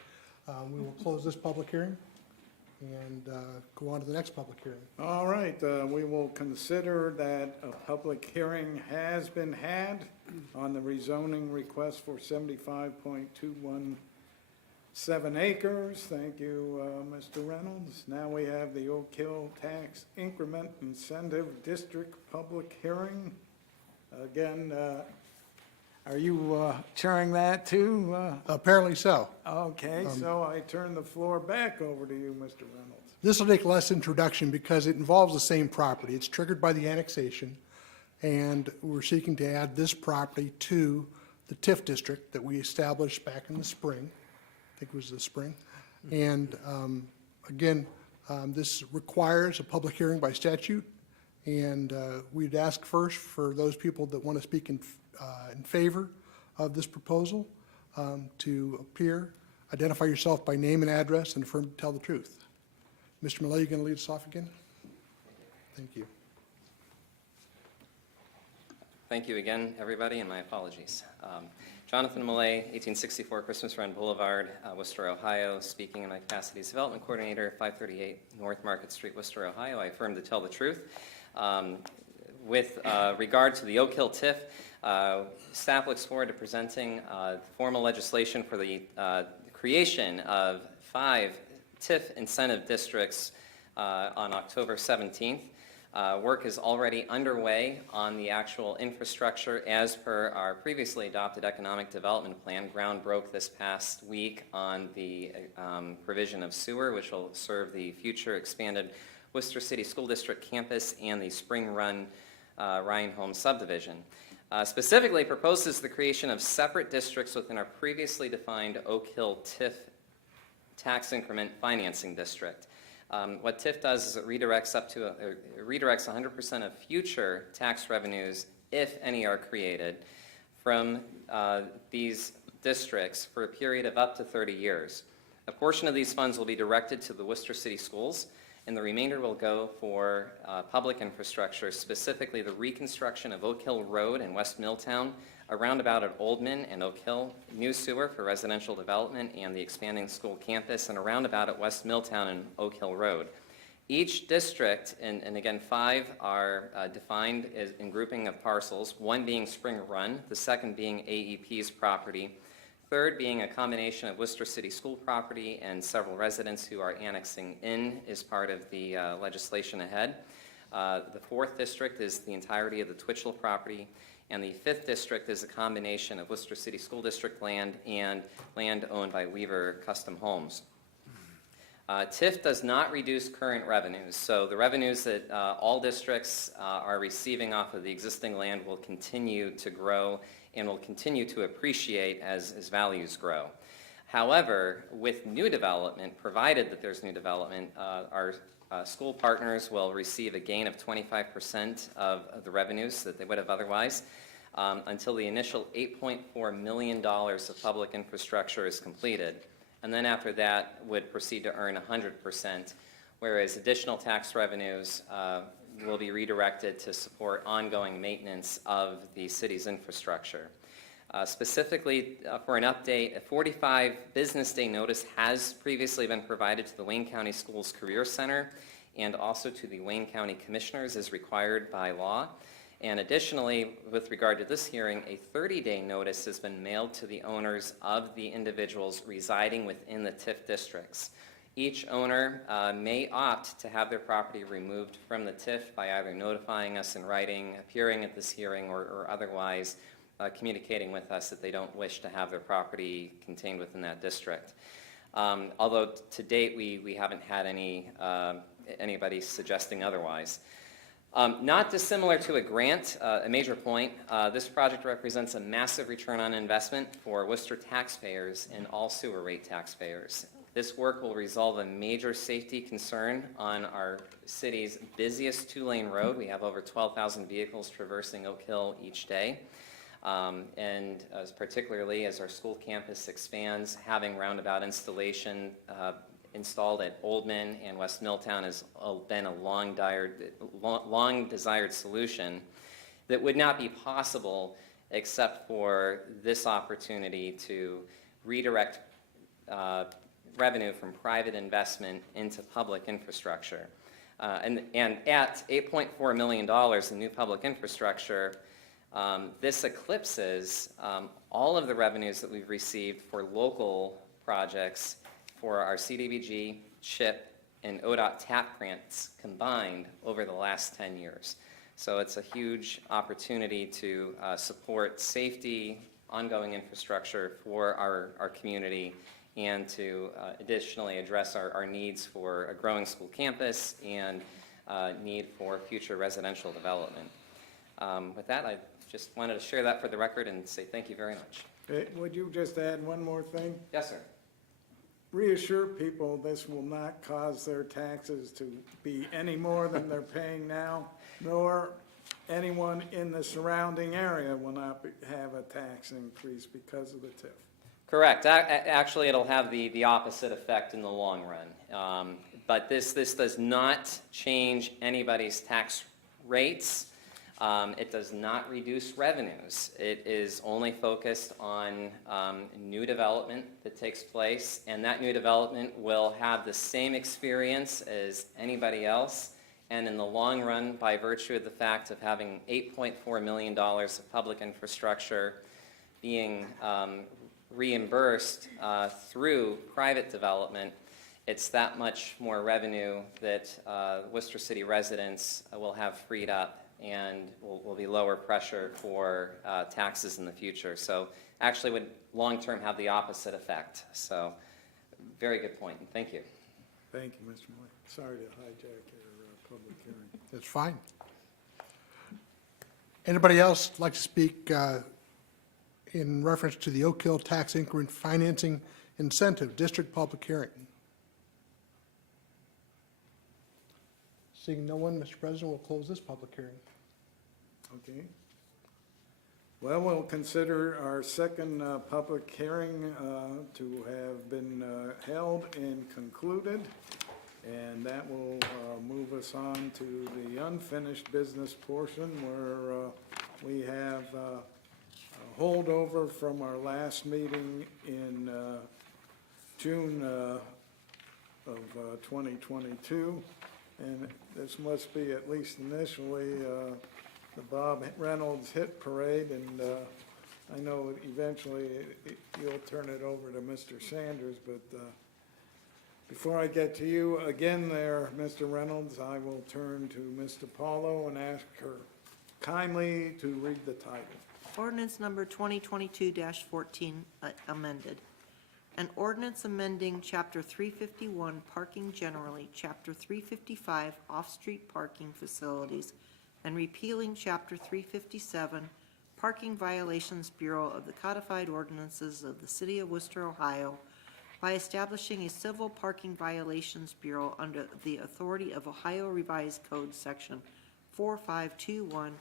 We will close this public hearing and go on to the next public hearing. All right, we will consider that a public hearing has been had on the rezoning request for 75.217 acres. Thank you, Mr. Reynolds. Now we have the Oak Hill Tax Increment Incentive District public hearing. Again, are you chairing that too? Apparently so. Okay, so I turn the floor back over to you, Mr. Reynolds. This will take less introduction because it involves the same property. It's triggered by the annexation, and we're seeking to add this property to the TIF district that we established back in the spring. I think it was the spring. And again, this requires a public hearing by statute, and we'd ask first for those people that want to speak in favor of this proposal to appear, identify yourself by name and address, and affirm to tell the truth. Mr. Millay, you going to lead us off again? Thank you. Thank you again, everybody, and my apologies. Jonathan Millay, 1864 Christmas Run Boulevard, Worcester, Ohio, speaking in my capacity as Development Coordinator, 538 North Market Street, Worcester, Ohio. I affirm to tell the truth. With regard to the Oak Hill TIF, staff looks forward to presenting formal legislation for the creation of 5 TIF incentive districts on October 17th. Work is already underway on the actual infrastructure as per our previously adopted economic development plan. Ground broke this past week on the provision of sewer, which will serve the future expanded Worcester City School District campus and the Spring Run Ryan Home subdivision. Specifically proposes the creation of separate districts within our previously defined Oak Hill TIF tax increment financing district. What TIF does is it redirects 100% of future tax revenues, if any are created, from these districts for a period of up to 30 years. A portion of these funds will be directed to the Worcester City Schools, and the remainder will go for public infrastructure, specifically the reconstruction of Oak Hill Road in West Milltown, a roundabout at Oldman and Oak Hill, new sewer for residential development and the expanding school campus, and a roundabout at West Milltown and Oak Hill Road. Each district, and again 5 are defined as in grouping of parcels, one being Spring Run, the second being AEP's property, third being a combination of Worcester City School property and several residents who are annexing in as part of the legislation ahead. The 4th district is the entirety of the Twitchell property, and the 5th district is a combination of Worcester City School District land and land owned by Weaver Custom Homes. TIF does not reduce current revenues, so the revenues that all districts are receiving off of the existing land will continue to grow and will continue to appreciate as values grow. However, with new development, provided that there's new development, our school partners will receive a gain of 25% of the revenues that they would have otherwise until the initial $8.4 million of public infrastructure is completed. And then after that would proceed to earn 100%, whereas additional tax revenues will be redirected to support ongoing maintenance of the city's infrastructure. Specifically, for an update, a 45 business day notice has previously been provided to the Wayne County Schools Career Center and also to the Wayne County Commissioners as required by law. And additionally, with regard to this hearing, a 30-day notice has been mailed to the owners of the individuals residing within the TIF districts. Each owner may opt to have their property removed from the TIF by either notifying us in writing, appearing at this hearing, or otherwise communicating with us that they don't wish to have their property contained within that district. Although to date we haven't had anybody suggesting otherwise. Not dissimilar to a grant, a major point, this project represents a massive return on investment for Worcester taxpayers and all sewer rate taxpayers. This work will resolve a major safety concern on our city's busiest 2-lane road. We have over 12,000 vehicles traversing Oak Hill each day. And particularly as our school campus expands, having roundabout installation installed at Oldman and West Milltown has been a long desired solution that would not be possible except for this opportunity to redirect revenue from private investment into public infrastructure. And at $8.4 million in new public infrastructure, this eclipses all of the revenues that we've received for local projects for our CDBG, CHIP, and ODOT TAP grants combined over the last 10 years. So it's a huge opportunity to support safety, ongoing infrastructure for our community, and to additionally address our needs for a growing school campus and need for future residential development. With that, I just wanted to share that for the record and say thank you very much. Okay, would you just add one more thing? Yes, sir. Reassure people this will not cause their taxes to be any more than they're paying now, nor anyone in the surrounding area will not have a tax increase because of the TIF. Correct. Actually, it'll have the opposite effect in the long run. But this does not change anybody's tax rates. It does not reduce revenues. It is only focused on new development that takes place, and that new development will have the same experience as anybody else. And in the long run, by virtue of the fact of having $8.4 million of public infrastructure being reimbursed through private development, it's that much more revenue that Worcester City residents will have freed up, and will be lower pressure for taxes in the future. So actually would long-term have the opposite effect. So very good point, and thank you. Thank you, Mr. Miller. Sorry to hijack your public hearing. That's fine. Anybody else like to speak in reference to the Oak Hill Tax Increment Financing Incentive District Public Hearing? Seeing no one, Mr. President, we'll close this public hearing. Okay. Well, we'll consider our second public hearing to have been held and concluded, and that will move us on to the unfinished business portion where we have a holdover from our last meeting in June of 2022, and this must be at least initially the Bob Reynolds Hit Parade, and I know eventually you'll turn it over to Mr. Sanders, but before I get to you again there, Mr. Reynolds, I will turn to Mr. Paulo and ask her kindly to read the title. Ordinance number 2022-14 amended. An ordinance amending Chapter 351 Parking Generally, Chapter 355 Off-Street Parking Facilities, and repealing Chapter 357 Parking Violations Bureau of the Codified Ordinances of the City of Worcester, Ohio, by establishing a Civil Parking Violations Bureau under the authority of Ohio Revised Code Section 4521,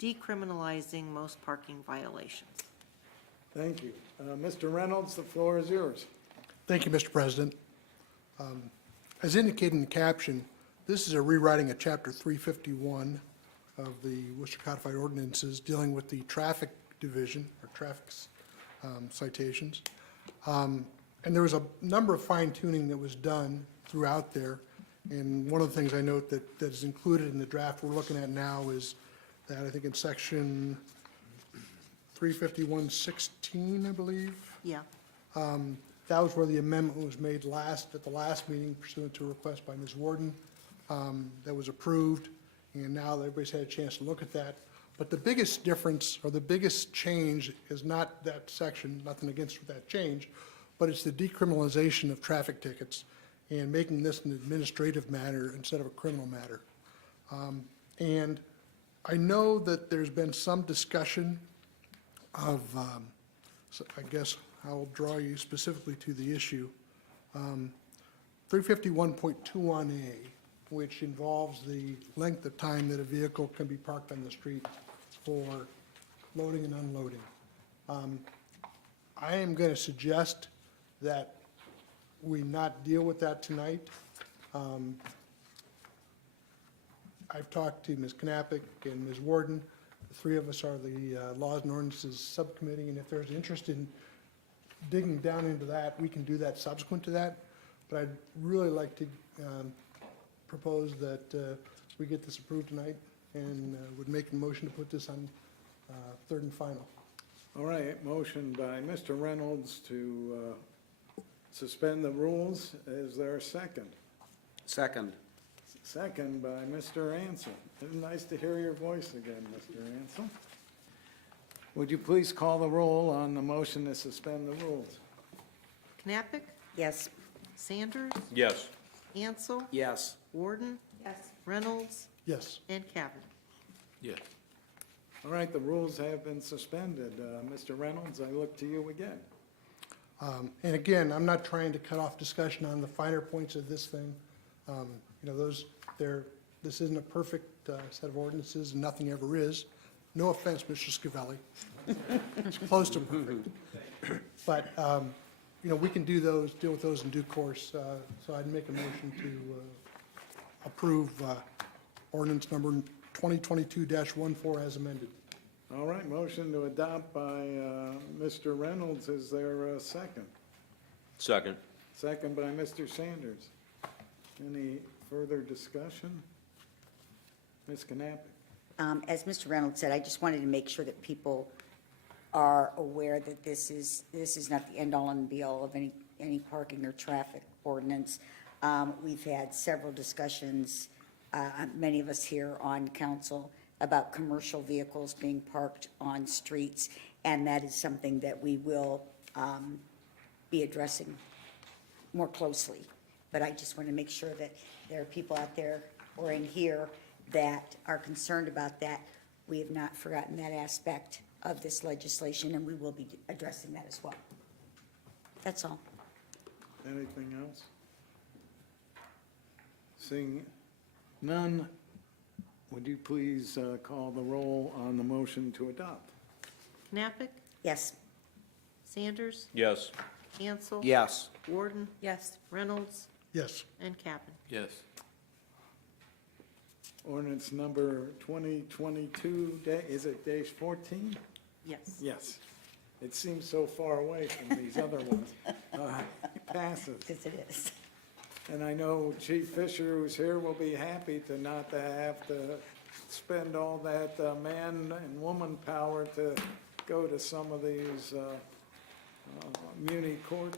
decriminalizing most parking violations. Thank you. Mr. Reynolds, the floor is yours. Thank you, Mr. President. As indicated in the caption, this is a rewriting of Chapter 351 of the Worcester Codified Ordinances dealing with the traffic division, or traffic citations. And there was a number of fine tuning that was done throughout there. And one of the things I note that is included in the draft we're looking at now is that I think in section 351.16, I believe, Yeah. that was where the amendment was made at the last meeting pursuant to a request by Ms. Warden. That was approved, and now everybody's had a chance to look at that. But the biggest difference, or the biggest change, is not that section, nothing against that change, but it's the decriminalization of traffic tickets and making this an administrative matter instead of a criminal matter. And I know that there's been some discussion of, so I guess I'll draw you specifically to the issue. 351.21A, which involves the length of time that a vehicle can be parked on the street for loading and unloading. I am going to suggest that we not deal with that tonight. I've talked to Ms. Knappich and Ms. Warden. The three of us are the Laws and Ordinances Subcommittee, and if there's interest in digging down into that, we can do that subsequent to that. But I'd really like to propose that we get this approved tonight, and would make a motion to put this on third and final. All right, motion by Mr. Reynolds to suspend the rules. Is there a second? Second. Second by Mr. Ansel. It's nice to hear your voice again, Mr. Ansel. Would you please call the roll on the motion to suspend the rules? Knappich, Yes. Sanders, Yes. Ansel, Yes. Warden, Yes. Reynolds, Yes. and Cavan. Yes. All right, the rules have been suspended. Mr. Reynolds, I look to you again. And again, I'm not trying to cut off discussion on the finer points of this thing. This isn't a perfect set of ordinances, and nothing ever is. No offense, Mr. Scavelli. It's close to perfect. But, we can deal with those in due course. So I'd make a motion to approve ordinance number 2022-14 as amended. All right, motion to adopt by Mr. Reynolds. Is there a second? Second. Second by Mr. Sanders. Any further discussion? Ms. Knappich? As Mr. Reynolds said, I just wanted to make sure that people are aware that this is not the end-all and be-all of any parking or traffic ordinance. We've had several discussions, many of us here on council, about commercial vehicles being parked on streets, and that is something that we will be addressing more closely. But I just want to make sure that there are people out there or in here that are concerned about that. we have not forgotten that aspect of this legislation, and we will be addressing that as well. That's all. Anything else? Seeing none, would you please call the roll on the motion to adopt? Knappich, Yes. Sanders, Yes. Ansel. Yes. Warden, Yes. Reynolds, Yes. and Cavan. Yes. Ordinance number 2022, is it dash 14? Yes. Yes. It seems so far away from these other ones. It passes. Yes, it is. And I know Chief Fisher, who's here, will be happy to not to have to spend all that man and woman power to go to some of these muni court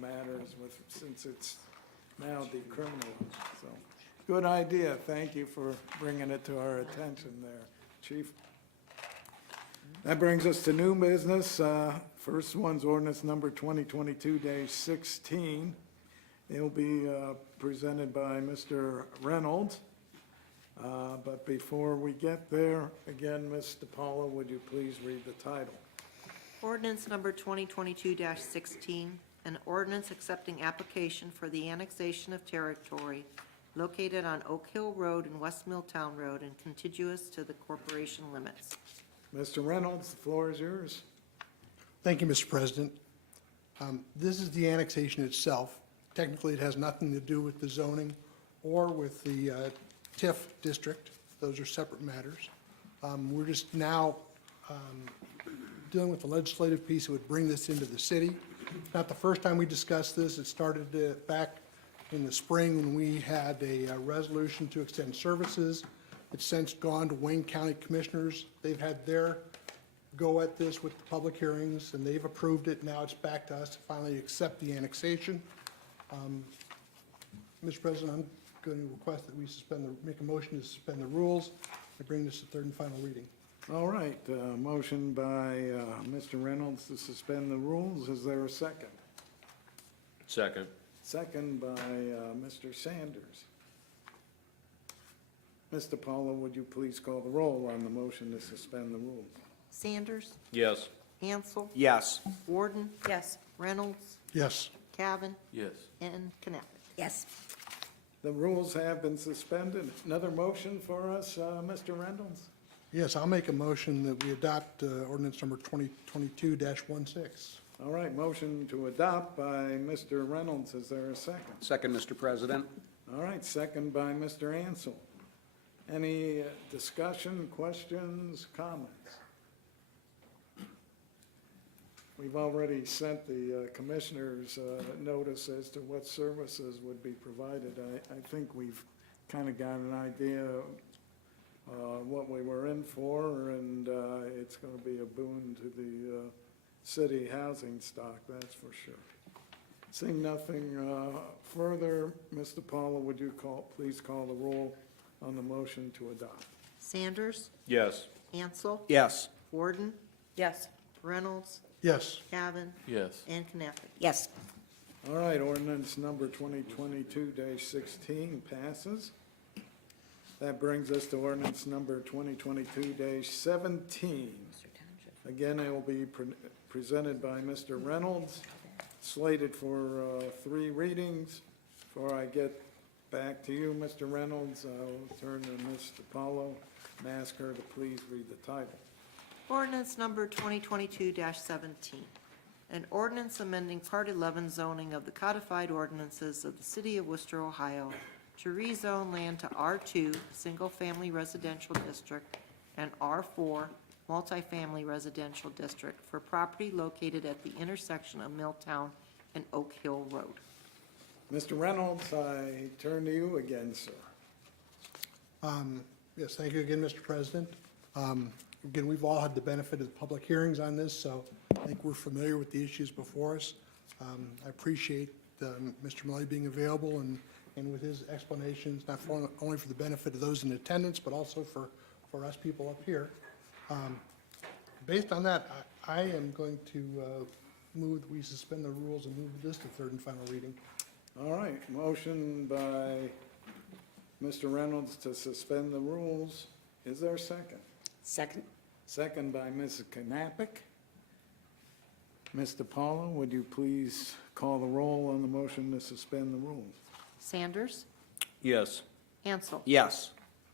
matters with, since it's now decriminalized. So, good idea. Thank you for bringing it to our attention there, Chief. That brings us to new business. First one's ordinance number 2022-16. It'll be presented by Mr. Reynolds. But before we get there, again, Ms. DiPaolo, would you please read the title? Ordinance number 2022-16, an ordinance accepting application for the annexation of territory located on Oak Hill Road and West Milltown Road and contiguous to the corporation limits. Mr. Reynolds, the floor is yours. Thank you, Mr. President. This is the annexation itself. Technically, it has nothing to do with the zoning or with the TIF district. Those are separate matters. We're just now dealing with the legislative piece that would bring this into the city. Not the first time we discussed this. It started back in the spring when we had a resolution to extend services. It's since gone to Wayne County Commissioners. They've had their go at this with the public hearings, and they've approved it. Now it's back to us to finally accept the annexation. Mr. President, I'm going to request that we make a motion to suspend the rules and bring this to third and final reading. All right, motion by Mr. Reynolds to suspend the rules. Is there a second? Second. Second by Mr. Sanders. Ms. DiPaolo, would you please call the roll on the motion to suspend the rules? Sanders, Yes. Ansel, Yes. Warden, Yes. Reynolds, Yes. Cavan, Yes. and Knappich. Yes. The rules have been suspended. Another motion for us, Mr. Reynolds? Yes, I'll make a motion that we adopt ordinance number 2022-16. All right, motion to adopt by Mr. Reynolds. Is there a second? Second, Mr. President. All right, second by Mr. Ansel. Any discussion, questions, comments? We've already sent the commissioners notice as to what services would be provided. I think we've kind of got an idea what we were in for, and it's going to be a boon to the city housing stock, that's for sure. Seeing nothing further, Ms. DiPaolo, would you please call the roll on the motion to adopt? Sanders, Yes. Ansel, Yes. Warden, Yes. Reynolds, Yes. Cavan, Yes. and Knappich. Yes. All right, ordinance number 2022-16 passes. That brings us to ordinance number 2022-17. Again, it will be presented by Mr. Reynolds, slated for 3 readings. Before I get back to you, Mr. Reynolds, I'll turn to Ms. DiPaolo and ask her to please read the title. Ordinance number 2022-17, an ordinance amending Part 11 zoning of the codified ordinances of the City of Worcester, Ohio, to rezone land to R2, Single-Family Residential District, and R4, Multifamily Residential District for property located at the intersection of Milltown and Oak Hill Road. Mr. Reynolds, I turn to you again, sir. Yes, thank you again, Mr. President. Again, we've all had the benefit of the public hearings on this, so I think we're familiar with the issues before us. I appreciate Mr. Millay being available and with his explanations, not only for the benefit of those in attendance, but also for us people up here. Based on that, I am going to move that we suspend the rules and move this to third and final reading. All right, motion by Mr. Reynolds to suspend the rules. Is there a second? Second? Second by Mrs. Knappich. Mr. Paulo, would you please call the roll on the motion to suspend the rules? Sanders. Yes. Ansel. Yes.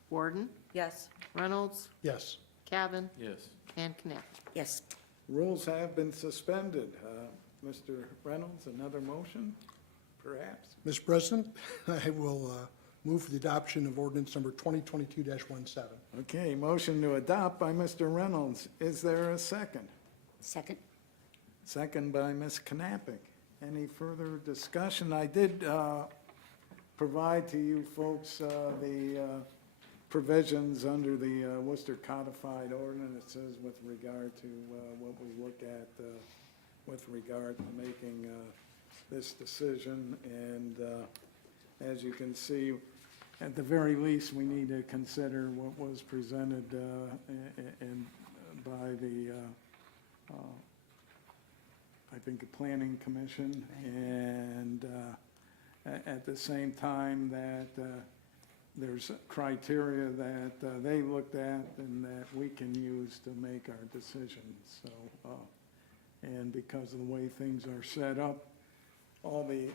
Warden. Yes. Reynolds. Yes. Cavan. Yes. And Knappich. Yes. Rules have been suspended. Mr. Reynolds, another motion, perhaps? Mr. President, I will move for the adoption of ordinance number 2022-17. Okay, motion to adopt by Mr. Reynolds. Is there a second? Second? Second by Ms. Knappich. Any further discussion? I did provide to you folks the provisions under the Worcester codified ordinances with regard to what we look at with regard to making this decision. And as you can see, at the very least, we need to consider what was presented by the I think the Planning Commission, and at the same time that there's criteria that they looked at and that we can use to make our decisions. So, and because of the way things are set up, all the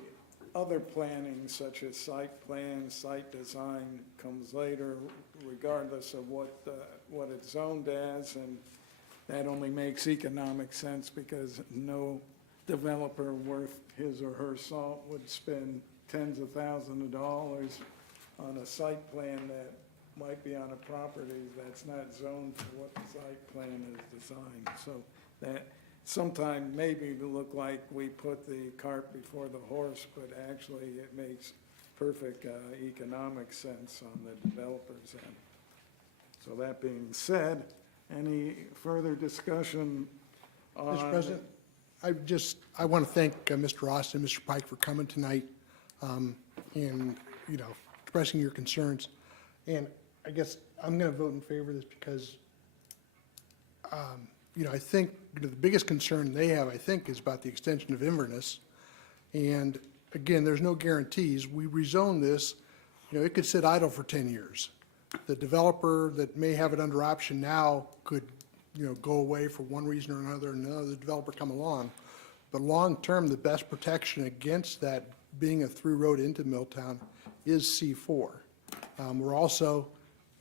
other planning, such as site plan, site design, comes later, regardless of what it's zoned as, and that only makes economic sense because no developer worth his or her salt would spend tens of thousands of dollars on a site plan that might be on a property that's not zoned for what the site plan is designed. So that sometimes maybe to look like we put the cart before the horse, but actually it makes perfect economic sense on the developer's end. So that being said, any further discussion on? Mr. President, I want to thank Mr. Ross and Mr. Pike for coming tonight and, expressing your concerns. And I guess I'm going to vote in favor of this because, I think the biggest concern they have, I think, is about the extension of Inverness. And again, there's no guarantees. We rezone this, it could sit idle for 10 years. The developer that may have it under option now could, go away for one reason or another, and another developer come along. But long-term, the best protection against that being a through road into Milltown is C4. We're also,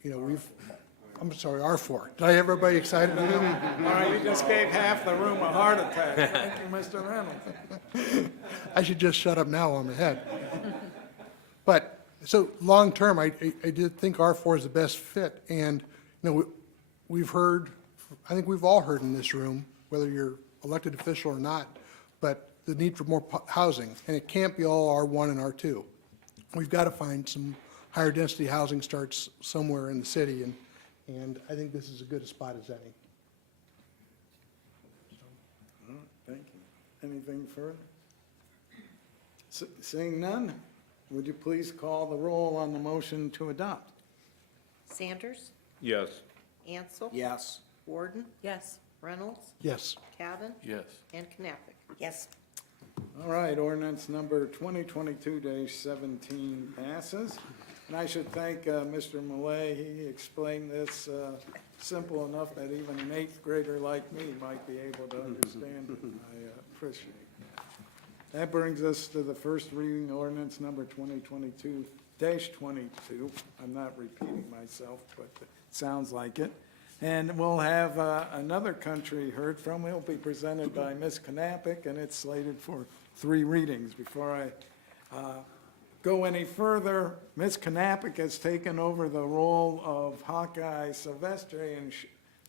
I'm sorry, R4. Did I have everybody excited? All right, you just gave half the room a heart attack. Thank you, Mr. Reynolds. I should just shut up now on the head. But, so, long-term, I did think R4 is the best fit. And, we've heard, I think we've all heard in this room, whether you're elected official or not, but the need for more housing. And it can't be all R1 and R2. We've got to find some higher density housing starts somewhere in the city, and I think this is as good a spot as any. Thank you. Anything further? Seeing none, would you please call the roll on the motion to adopt? Sanders. Yes. Ansel. Yes. Warden. Yes. Reynolds. Yes. Cavan. Yes. And Knappich. Yes. All right, ordinance number 2022-17 passes. And I should thank Mr. Millet. He explained this simple enough that even an eighth grader like me might be able to understand it. I appreciate that. That brings us to the first reading ordinance number 2022-22. I'm not repeating myself, but it sounds like it. And we'll have another country heard from. It'll be presented by Ms. Knappich, and it's slated for 3 readings. Before I go any further, Ms. Knappich has taken over the role of Hawkeye Silvestri and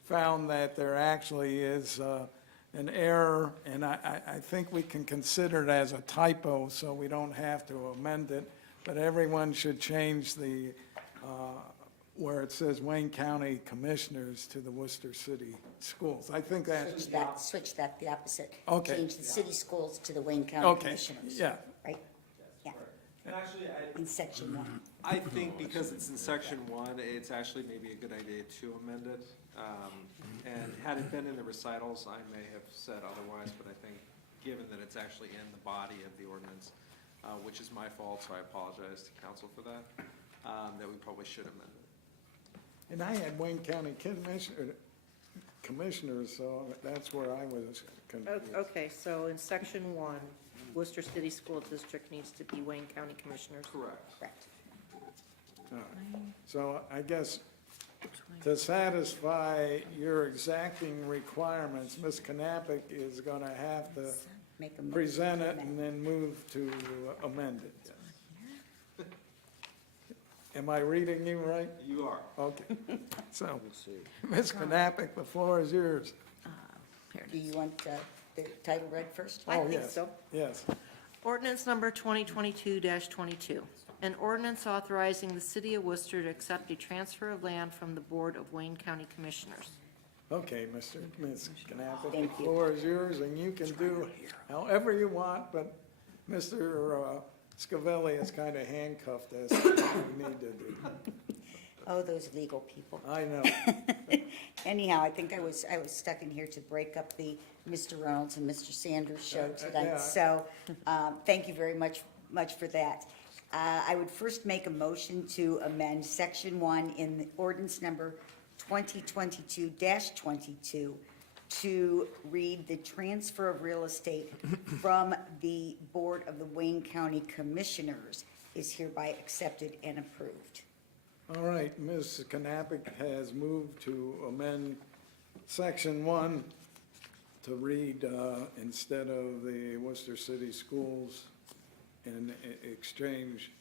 found that there actually is an error, and I think we can consider it as a typo, so we don't have to amend it. But everyone should change the where it says Wayne County Commissioners to the Worcester City Schools. I think that's, Switch that the opposite. Okay. Change the city schools to the Wayne County okay, Commissioners. yeah. Right? Yeah, And actually, in section 1. I think because it's in section 1, it's actually maybe a good idea to amend it. And had it been in the recitals, I may have said otherwise, but I think given that it's actually in the body of the ordinance, which is my fault, so I apologize to council for that, that we probably should amend it. And I had Wayne County Commissioner, commissioners, so that's where I was confused. Okay, so in section 1, Worcester City School District needs to be Wayne County Commissioners. Correct. Correct. All right. So I guess to satisfy your exacting requirements, Ms. Knappich is gonna have to Make a motion. present it and then move to amend it. Am I reading you right? You are. Okay. So, Ms. Knappich, the floor is yours. Here it Do is. you want the title read first? I Oh, think yes. so. Yes. Ordinance number 2022-22, an ordinance authorizing the city of Worcester to accept a transfer of land from the Board of Wayne County Commissioners. Okay, Ms. Knappich, the Thank you. floor is yours, and you can do however you want, but Mr. Scavelli is kind of handcuffed as to what we need to do. Oh, those legal people. I know. Anyhow, I think I was stuck in here to break up the Mr. Reynolds and Mr. Sanders show yeah. tonight. So, thank you very much for that. I would first make a motion to amend section 1 in the ordinance number 2022-22 to read the transfer of real estate from the Board of the Wayne County Commissioners is hereby accepted and approved. All right, Ms. Knappich has moved to amend section 1 to read, instead of the Worcester City Schools, and exchange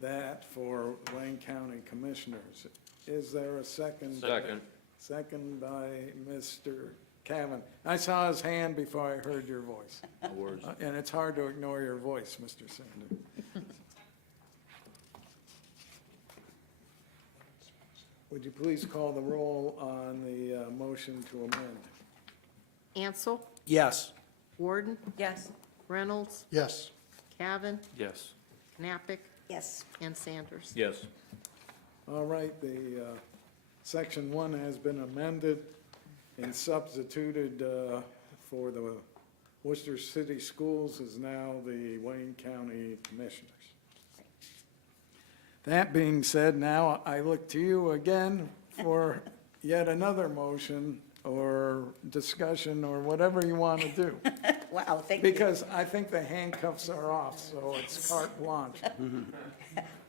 that for Wayne County Commissioners. Is there a second? Second. Second by Mr. Cavan. I saw his hand before I heard your voice. And it's hard to ignore your voice, Mr. Sanders. Would you please call the roll on the motion to amend? Ansel, Yes. Warden, Yes. Reynolds, Yes. Cavan, Yes. Knappich, Yes. and Sanders. Yes. All right, the section 1 has been amended and substituted for the Worcester City Schools is now the Wayne County Commissioners. That being said, now I look to you again for yet another motion or discussion or whatever you want to do. Wow, thank you. Because I think the handcuffs are off, so it's carte blanche.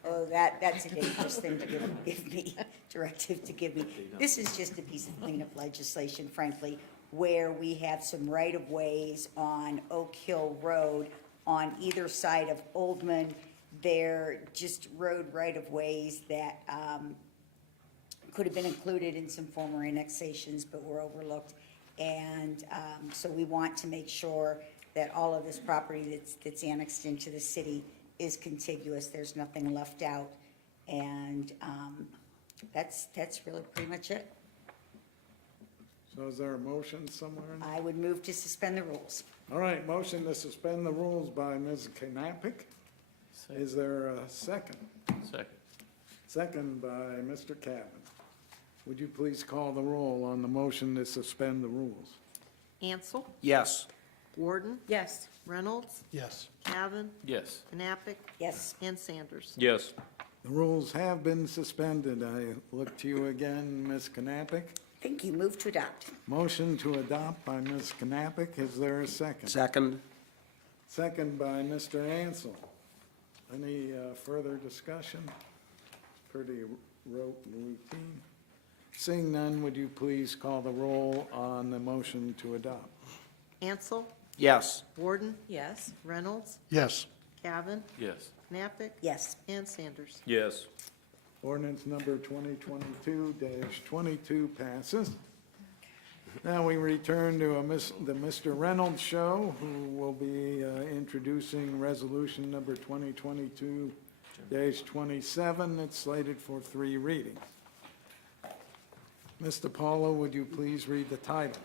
Oh, that's a dangerous thing to give me, directive to give me. This is just a piece of cleanup legislation, frankly, where we have some right-of-ways on Oak Hill Road on either side of Oldman. They're just road right-of-ways that could have been included in some former annexations, but were overlooked. And so we want to make sure that all of this property that's annexed into the city is contiguous, there's nothing left out. And that's really pretty much it. So is there a motion somewhere? I would move to suspend the rules. All right, motion to suspend the rules by Ms. Knappich. Is there a second? Second. Second by Mr. Cavan. Would you please call the roll on the motion to suspend the rules? Ansel, Yes. Warden, Yes. Reynolds, Yes. Cavan, Yes. Knappich, Yes. and Sanders. Yes. The rules have been suspended. I look to you again, Ms. Knappich. Thank you. Move to adopt. Motion to adopt by Ms. Knappich. Is there a second? Second. Second by Mr. Ansel. Any further discussion? Pretty rote and routine. Seeing none, would you please call the roll on the motion to adopt? Ansel, Yes. Warden, Yes. Reynolds, Yes. Cavan, Yes. Knappich, Yes. and Sanders. Yes. Ordinance number 2022-22 passes. Now we return to the Mr. Reynolds Show, who will be introducing resolution number 2022-27. It's slated for 3 readings. Mr. Paulo, would you please read the title?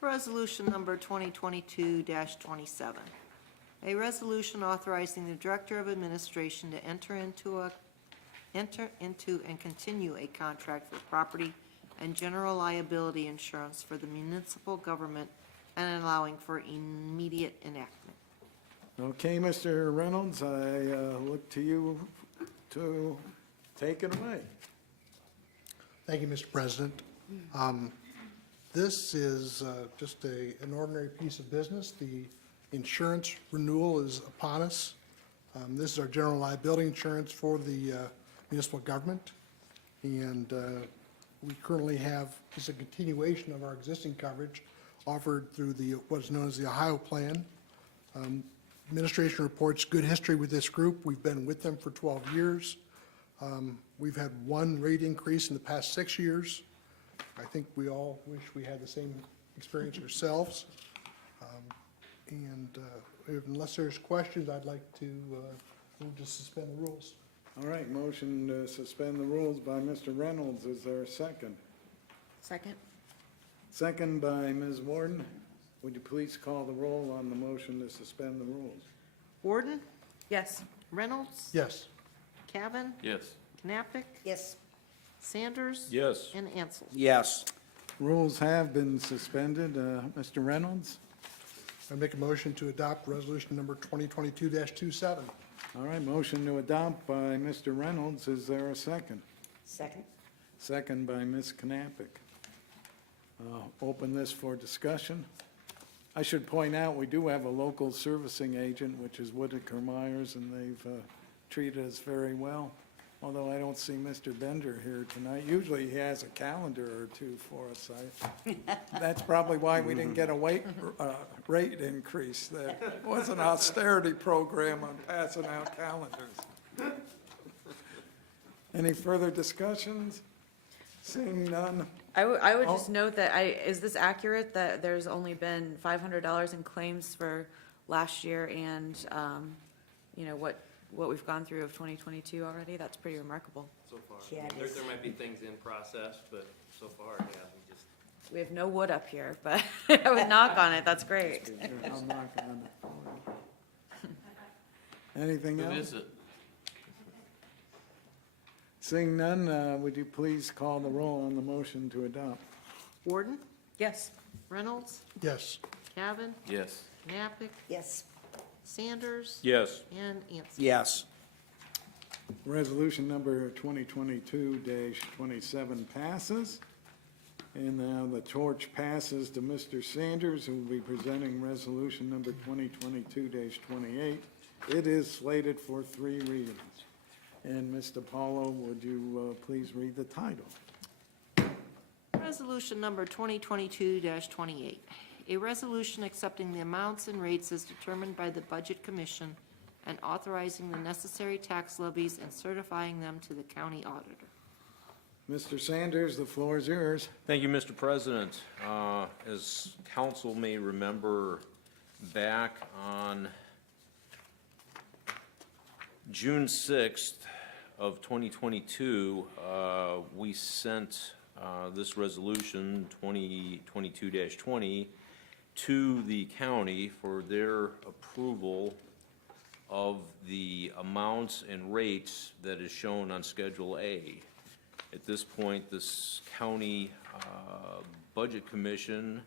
Resolution number 2022-27. A resolution authorizing the Director of Administration to enter into and continue a contract for property and general liability insurance for the municipal government and allowing for immediate enactment. Okay, Mr. Reynolds, I look to you to take it away. Thank you, Mr. President. This is just an ordinary piece of business. The insurance renewal is upon us. This is our general liability insurance for the municipal government. And we currently have, this is a continuation of our existing coverage offered through what is known as the Ohio Plan. Administration reports good history with this group. We've been with them for 12 years. We've had one rate increase in the past 6 years. I think we all wish we had the same experience ourselves. And unless there's questions, I'd like to move to suspend the rules. All right, motion to suspend the rules by Mr. Reynolds. Is there a second? Second? Second by Ms. Warden. Would you please call the roll on the motion to suspend the rules? Warden, Yes. Reynolds, Yes. Cavan, Yes. Knappich, Yes. Sanders. Yes. And Ansel. Yes. Rules have been suspended. Mr. Reynolds? I make a motion to adopt resolution number 2022-27. All right, motion to adopt by Mr. Reynolds. Is there a second? Second? Second by Ms. Knappich. Open this for discussion. I should point out, we do have a local servicing agent, which is Whitaker Myers, and they've treated us very well. Although I don't see Mr. Bender here tonight. Usually he has a calendar or two for us. That's probably why we didn't get a rate increase. There was an austerity program on passing out calendars. Any further discussions? Seeing none. I would Oh. just note that is this accurate that there's only been $500 in claims for last year and, what we've gone through of 2022 already? That's pretty remarkable. So far. Yeah, it is. There might be things in process, but so far, yeah, we just. We have no wood up here, but I would knock on it. That's great. I'm not gonna- Anything Who else? is it? Seeing none, would you please call the roll on the motion to adopt? Warden, Yes. Reynolds, Yes. Cavan, Yes. Knappich, Yes. Sanders. Yes. And Ansel. Yes. Resolution number 2022-27 passes. And now the torch passes to Mr. Sanders, who will be presenting resolution number 2022-28. It is slated for 3 readings. And Mr. Paulo, would you please read the title? Resolution number 2022-28, a resolution accepting the amounts and rates as determined by the Budget Commission and authorizing the necessary tax levies and certifying them to the county auditor. Mr. Sanders, the floor is yours. Thank you, Mr. President. As council may remember, back on June 6th of 2022, we sent this resolution, 2022-20, to the county for their approval of the amounts and rates that is shown on Schedule A. At this point, this county budget commission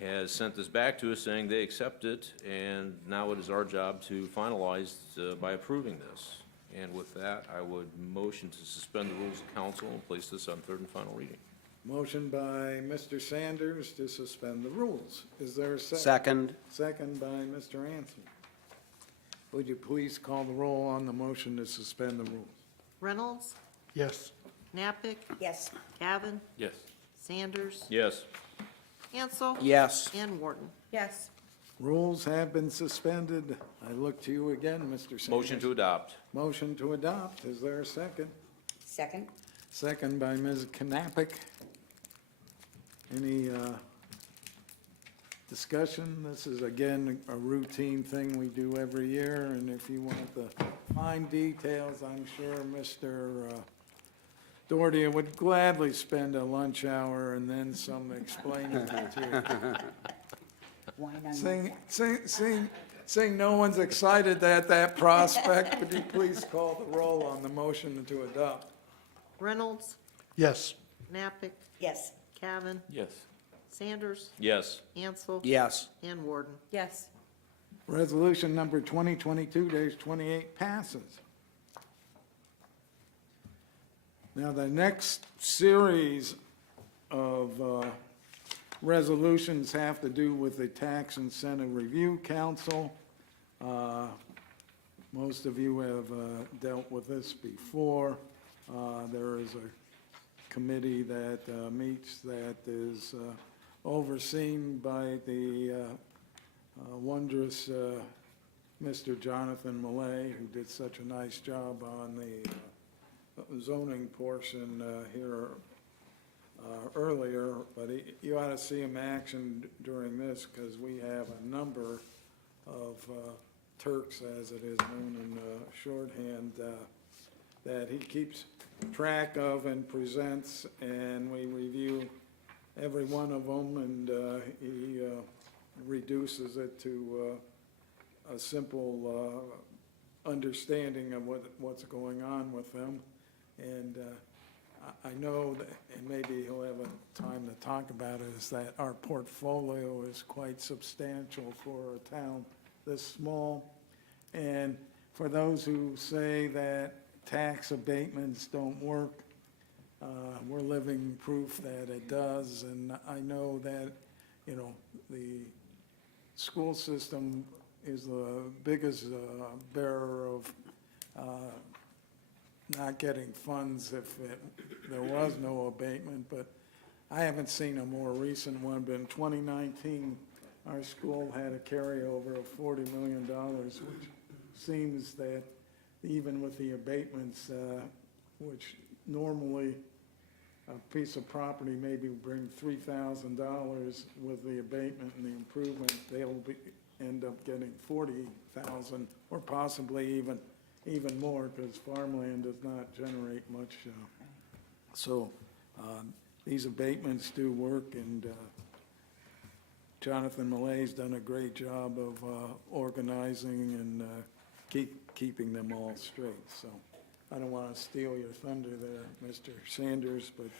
has sent this back to us saying they accept it, and now it is our job to finalize by approving this. And with that, I would motion to suspend the rules of council and place this on third and final reading. Motion by Mr. Sanders to suspend the rules. Is there a second? Second. Second by Mr. Ansel. Would you please call the roll on the motion to suspend the rules? Reynolds, Yes. Knappich, Yes. Cavan, Yes. Sanders, Yes. Ansel. Yes. And Warden. Yes. Rules have been suspended. I look to you again, Mr. Sanders. Motion to adopt. Motion to adopt. Is there a second? Second? Second by Ms. Knappich. Any discussion? This is, again, a routine thing we do every year, and if you want the fine details, I'm sure Mr. Doherty would gladly spend a lunch hour and then some explaining it to you. Wine on my Seeing no one's excited at that prospect, would you please call the roll on the motion to adopt? Reynolds, Yes. Knappich, Yes. Cavan, Yes. Sanders, Yes. Ansel. Yes. And Warden. Yes. Resolution number 2022-28 passes. Now, the next series of resolutions have to do with the Tax Incentive Review Council. Most of you have dealt with this before. There is a committee that meets that is overseen by the wondrous Mr. Jonathan Millay, who did such a nice job on the zoning portion here earlier, but you ought to see him action during this, because we have a number of Turks, as it is known in shorthand, that he keeps track of and presents, and we review every one of them, and he reduces it to a simple understanding of what's going on with them. And I know that, and maybe he'll have a time to talk about it, is that our portfolio is quite substantial for a town this small. And for those who say that tax abatements don't work, we're living proof that it does. And I know that, you know, the school system is the biggest bearer of not getting funds if there was no abatement, but I haven't seen a more recent one, but in 2019, our school had a carryover of $40 million, which seems that even with the abatements, which normally a piece of property maybe bring $3,000, with the abatement and the improvement, they'll end up getting 40,000, or possibly even more, because farmland does not generate much. So these abatements do work, and Jonathan Millay's done a great job of organizing and keeping them all straight. So I don't want to steal your thunder there, Mr. Sanders, but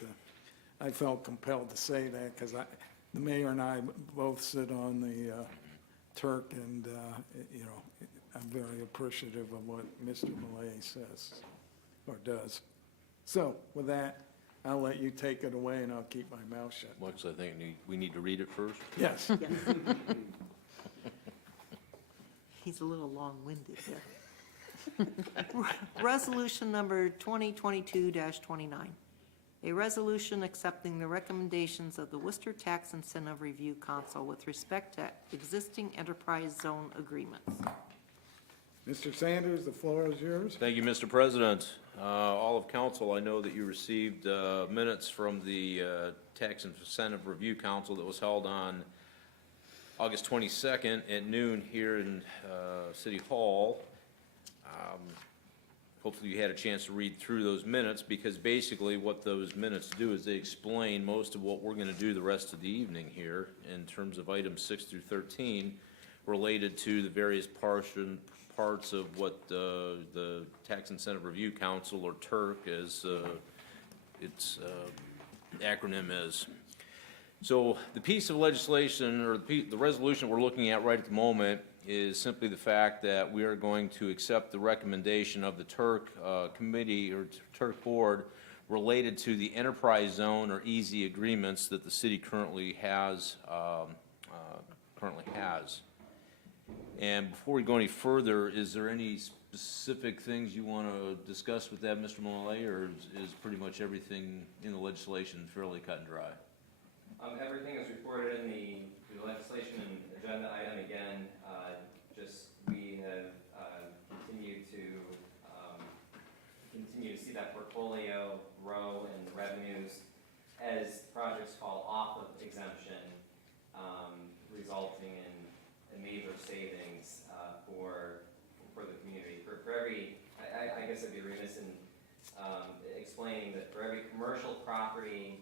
I felt compelled to say that, because the mayor and I both sit on the Turk, and you know, I'm very appreciative of what Mr. Millay says or does. So with that, I'll let you take it away, and I'll keep my mouth shut. Lex, I think we need to read it first. Yes. He's a little long-winded there. Resolution number 2022-29. A resolution accepting the recommendations of the Worcester Tax Incentive Review Council with respect to existing enterprise zone agreements. Mr. Sanders, the floor is yours. Thank you, Mr. President. All of council, I know that you received minutes from the Tax Incentive Review Council that was held on August 22nd at noon here in City Hall. Hopefully you had a chance to read through those minutes, because basically what those minutes do is they explain most of what we're going to do the rest of the evening here in terms of items 6 through 13 related to the various parts of what the Tax Incentive Review Council, or TIRC as its acronym is. So the piece of legislation, or the resolution we're looking at right at the moment, is simply the fact that we are going to accept the recommendation of the TIRC committee, or TIRC board, related to the enterprise zone or easy agreements that the city currently has. And before we go any further, is there any specific things you want to discuss with that, Mr. Millay, or is pretty much everything in the legislation fairly cut and dry? Everything is reported in the legislation and agenda item. Again, we have continued to see that portfolio grow and revenues as projects fall off of exemption, resulting in major savings for the community. For every, I guess I'd be remiss in explaining that for every commercial property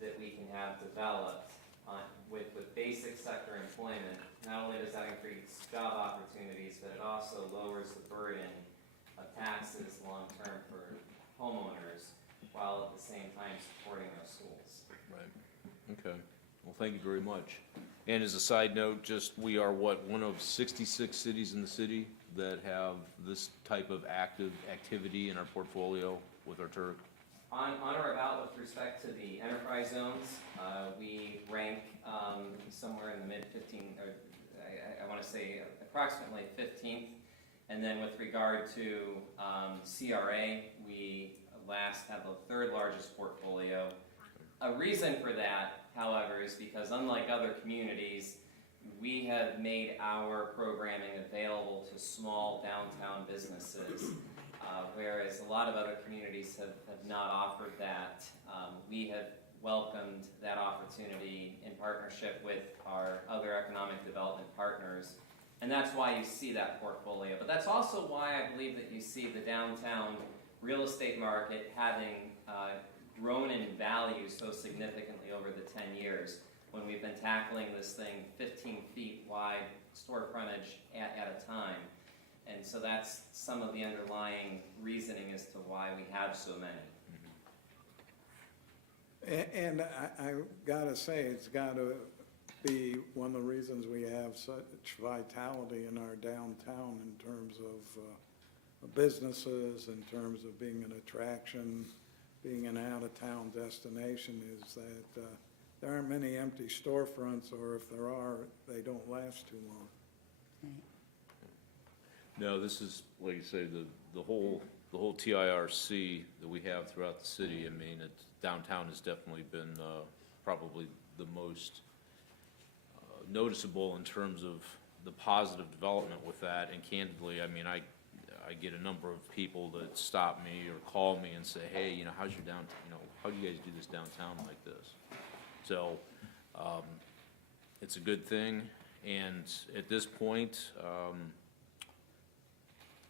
that we can have developed with basic sector employment, not only does that increase job opportunities, but it also lowers the burden of taxes long-term for homeowners, while at the same time supporting our schools. Right. Okay. Well, thank you very much. And as a side note, we are one of 66 cities in the city that have this type of activity in our portfolio with our TIRC? On or about with respect to the enterprise zones, we rank somewhere in the mid-15, or I want to say approximately 15th. And then with regard to CRA, we last have the 3rd largest portfolio. A reason for that, however, is because unlike other communities, we have made our programming available to small downtown businesses, whereas a lot of other communities have not offered that. We have welcomed that opportunity in partnership with our other economic development partners, and that's why you see that portfolio. But that's also why I believe that you see the downtown real estate market having grown in value so significantly over the 10 years when we've been tackling this thing 15 feet wide store frontage at a time. And so that's some of the underlying reasoning as to why we have so many. And I gotta say, it's gotta be one of the reasons we have such vitality in our downtown in terms of businesses, in terms of being an attraction, being an out-of-town destination, is that there aren't many empty storefronts, or if there are, they don't last too long. No, this is, like you say, the whole TIRC that we have throughout the city. I mean, downtown has definitely been probably the most noticeable in terms of the positive development with that. And candidly, I mean, I get a number of people that stop me or call me and say, hey, you know, how's your downtown, you know, how do you guys do this downtown like this? So it's a good thing. And at this point,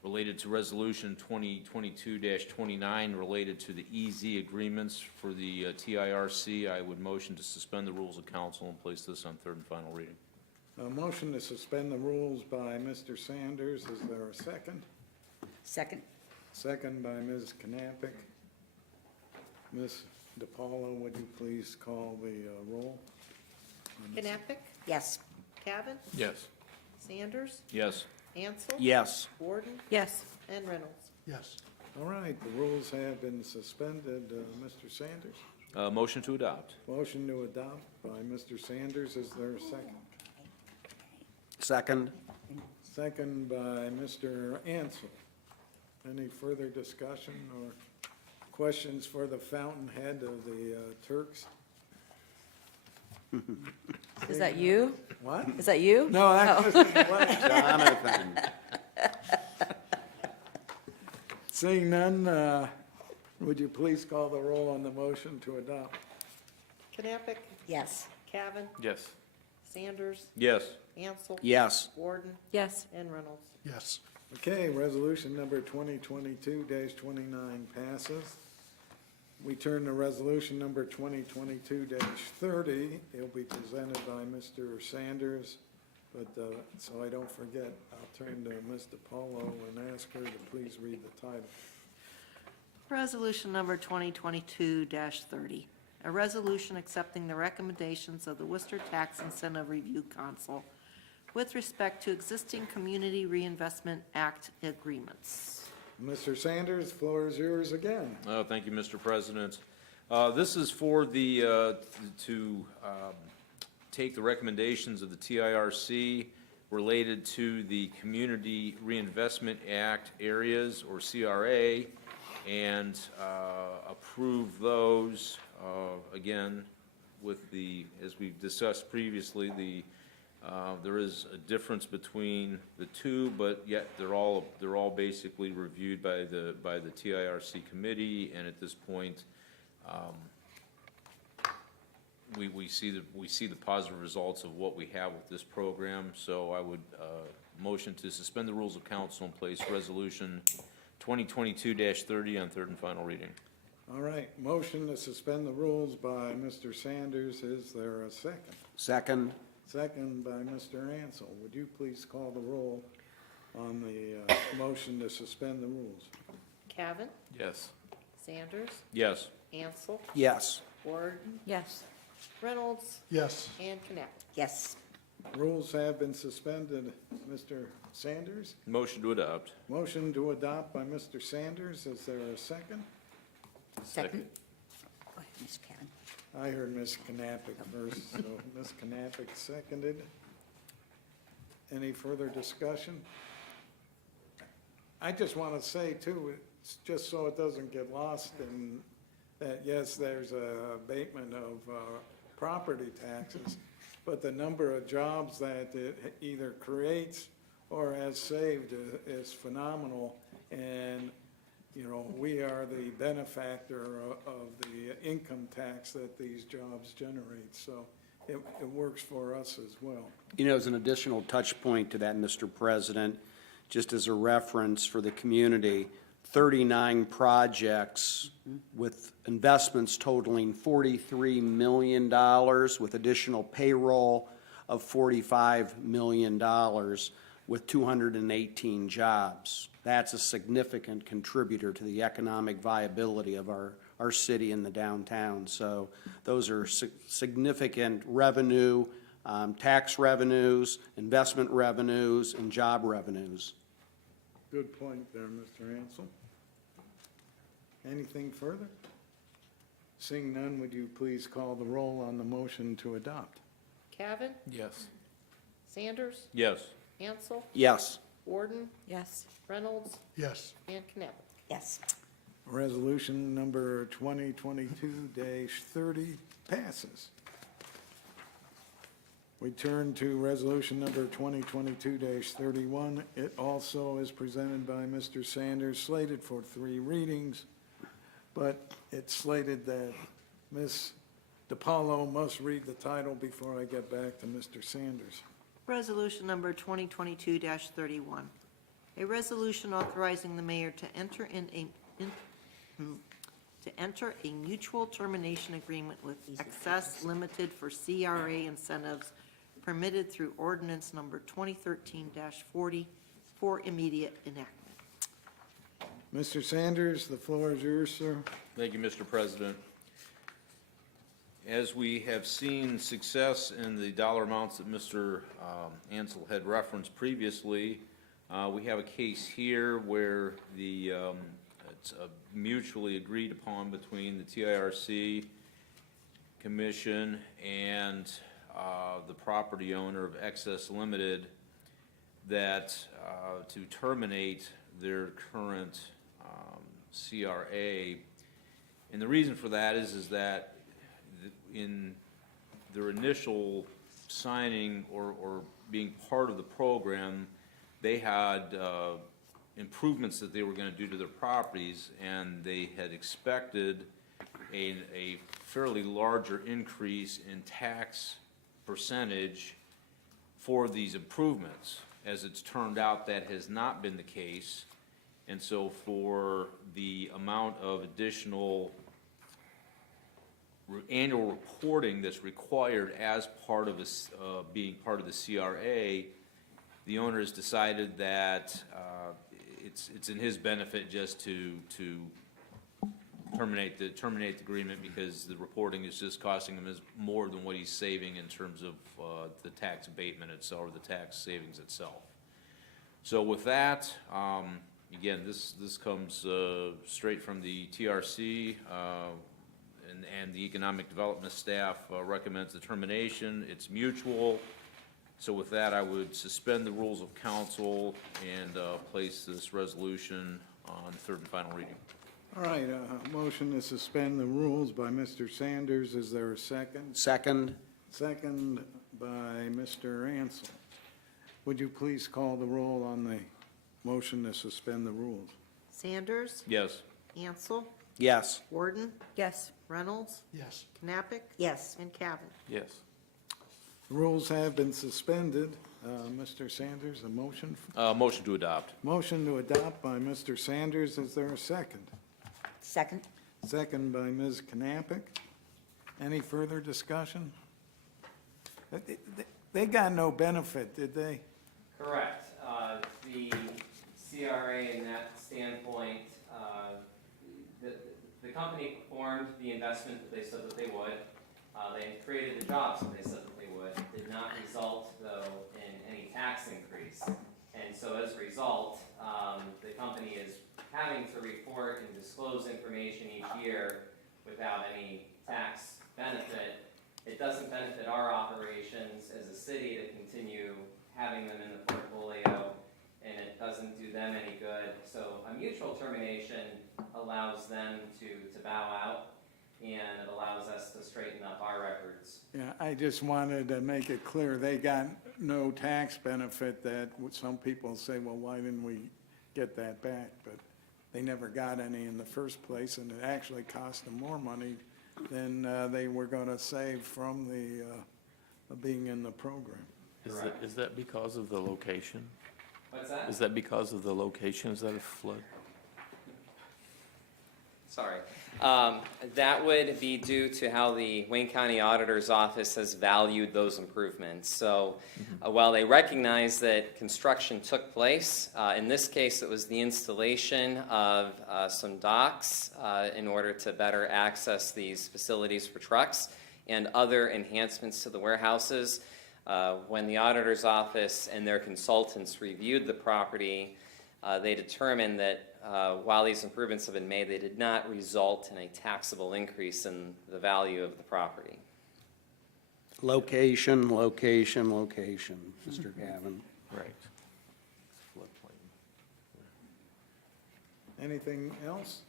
related to Resolution 2022-29, related to the EZ agreements for the TIRC, I would motion to suspend the rules of council and place this on 3rd and final reading. A motion to suspend the rules by Mr. Sanders. Is there a second? Second? Second by Ms. Knappich. Ms. DiPaolo, would you please call the roll? Knappich, Yes. Cavan, Yes. Sanders, Yes. Ansel. Yes. Warden, Yes. and Reynolds. Yes. All right, the rules have been suspended. Mr. Sanders? Motion to adopt. Motion to adopt by Mr. Sanders. Is there a second? Second? Second by Mr. Ansel. Any further discussion or questions for the fountainhead of the Turks? Is that you? What? Is that you? No, that was Jonathan? Seeing none, would you please call the roll on the motion to adopt? Knappich, Yes. Cavan, Yes. Sanders, Yes. Ansel. Yes. Warden, Yes. and Reynolds. Yes. Okay, resolution number 2022-29 passes. We turn to resolution number 2022-30. It'll be presented by Mr. Sanders, but so I don't forget, I'll turn to Ms. DiPaolo and ask her to please read the title. Resolution number 2022-30, a resolution accepting the recommendations of the Worcester Tax Incentive Review Council with respect to existing Community Reinvestment Act agreements. Mr. Sanders, floor is yours again. Thank you, Mr. President. This is for the, to take the recommendations of the TIRC related to the Community Reinvestment Act areas, or CRA, and approve those, again, with the, as we've discussed previously, there is a difference between the two, but yet they're all basically reviewed by the TIRC committee, and at this point, we see the positive results of what we have with this program. So I would motion to suspend the rules of council and place resolution 2022-30 on 3rd and final reading. All right, motion to suspend the rules by Mr. Sanders. Is there a second? Second? Second by Mr. Ansel. Would you please call the roll on the motion to suspend the rules? Cavan, Yes. Sanders, Yes. Ansel, Yes. Warden, Yes. Reynolds, Yes. and Knappich. Yes. Rules have been suspended. Mr. Sanders? Motion to adopt. Motion to adopt by Mr. Sanders. Is there a second? Second. Go ahead, Ms. Karen. I heard Ms. Knappich first, so Ms. Knappich seconded. Any further discussion? I just want to say too, it's just so it doesn't get lost in that, yes, there's a abatement of property taxes, but the number of jobs that it either creates or has saved is phenomenal. And, you know, we are the benefactor of the income tax that these jobs generate. So it works for us as well. You know, as an additional touch point to that, Mr. President, just as a reference for the community, 39 projects with investments totaling $43 million with additional payroll of $45 million with 218 jobs. That's a significant contributor to the economic viability of our city and the downtown. So those are significant revenue, tax revenues, investment revenues, and job revenues. Good point there, Mr. Ansel. Anything further? Seeing none, would you please call the roll on the motion to adopt? Cavan, Yes. Sanders, Yes. Ansel, Yes. Warden, Yes. Reynolds, Yes. and Knappich. Yes. Resolution number 2022-30 passes. We turn to resolution number 2022-31. It also is presented by Mr. Sanders, slated for 3 readings, but it's slated that Ms. DiPaolo must read the title before I get back to Mr. Sanders. Resolution number 2022-31. A resolution authorizing the mayor to enter a mutual termination agreement with Access Limited for CRA incentives permitted through ordinance number 2013-40 for immediate enactment. Mr. Sanders, the floor is yours, sir. Thank you, Mr. President. As we have seen success in the dollar amounts that Mr. Ansel had referenced previously, we have a case here where it's mutually agreed upon between the TIRC Commission and the property owner of Access Limited that to terminate their current CRA. And the reason for that is that in their initial signing or being part of the program, they had improvements that they were going to do to their properties, and they had expected a fairly larger increase in tax percentage for these improvements. As it's turned out, that has not been the case, and so for the amount of additional annual reporting that's required as part of this, being part of the CRA, the owner has decided that it's in his benefit just to terminate the agreement, because the reporting is just costing him more than what he's saving in terms of the tax abatement itself, or the tax savings itself. So with that, again, this comes straight from the TRC, and the economic development staff recommends the termination. It's mutual. So with that, I would suspend the rules of council and place this resolution on third and final reading. All right, motion to suspend the rules by Mr. Sanders. Is there a second? Second. Second by Mr. Ansel. Would you please call the roll on the motion to suspend the rules? Sanders, Yes. Ansel, Yes. Warden, Yes. Reynolds, Yes. Knappich, Yes. and Cavan. Yes. Rules have been suspended. Mr. Sanders, a motion? Motion to adopt. Motion to adopt by Mr. Sanders. Is there a second? Second. Second by Ms. Knappich. Any further discussion? They got no benefit, did they? Correct. The CRA in that standpoint, the company performed the investment that they said that they would. They created the jobs that they said that they would. Did not result, though, in any tax increase. And so as a result, the company is having to report and disclose information each year without any tax benefit, it doesn't benefit our operations as a city to continue having them in the portfolio, and it doesn't do them any good. So a mutual termination allows them to bow out, and it allows us to straighten up our records. Yeah, I just wanted to make it clear, they got no tax benefit. That some people say, well, why didn't we get that back? But they never got any in the first place, and it actually cost them more money than they were gonna save from the being in the program. Is that because of the location? What's that? Is that because of the location? Is that a flood? Sorry. That would be due to how the Wayne County Auditor's Office has valued those improvements. So while they recognize that construction took place, in this case it was the installation of some docks in order to better access these facilities for trucks and other enhancements to the warehouses. When the Auditor's Office and their consultants reviewed the property, they determined that while these improvements have been made, they did not result in a taxable increase in the value of the property. Location, location, location, Mr. Gavin. Right. Anything else?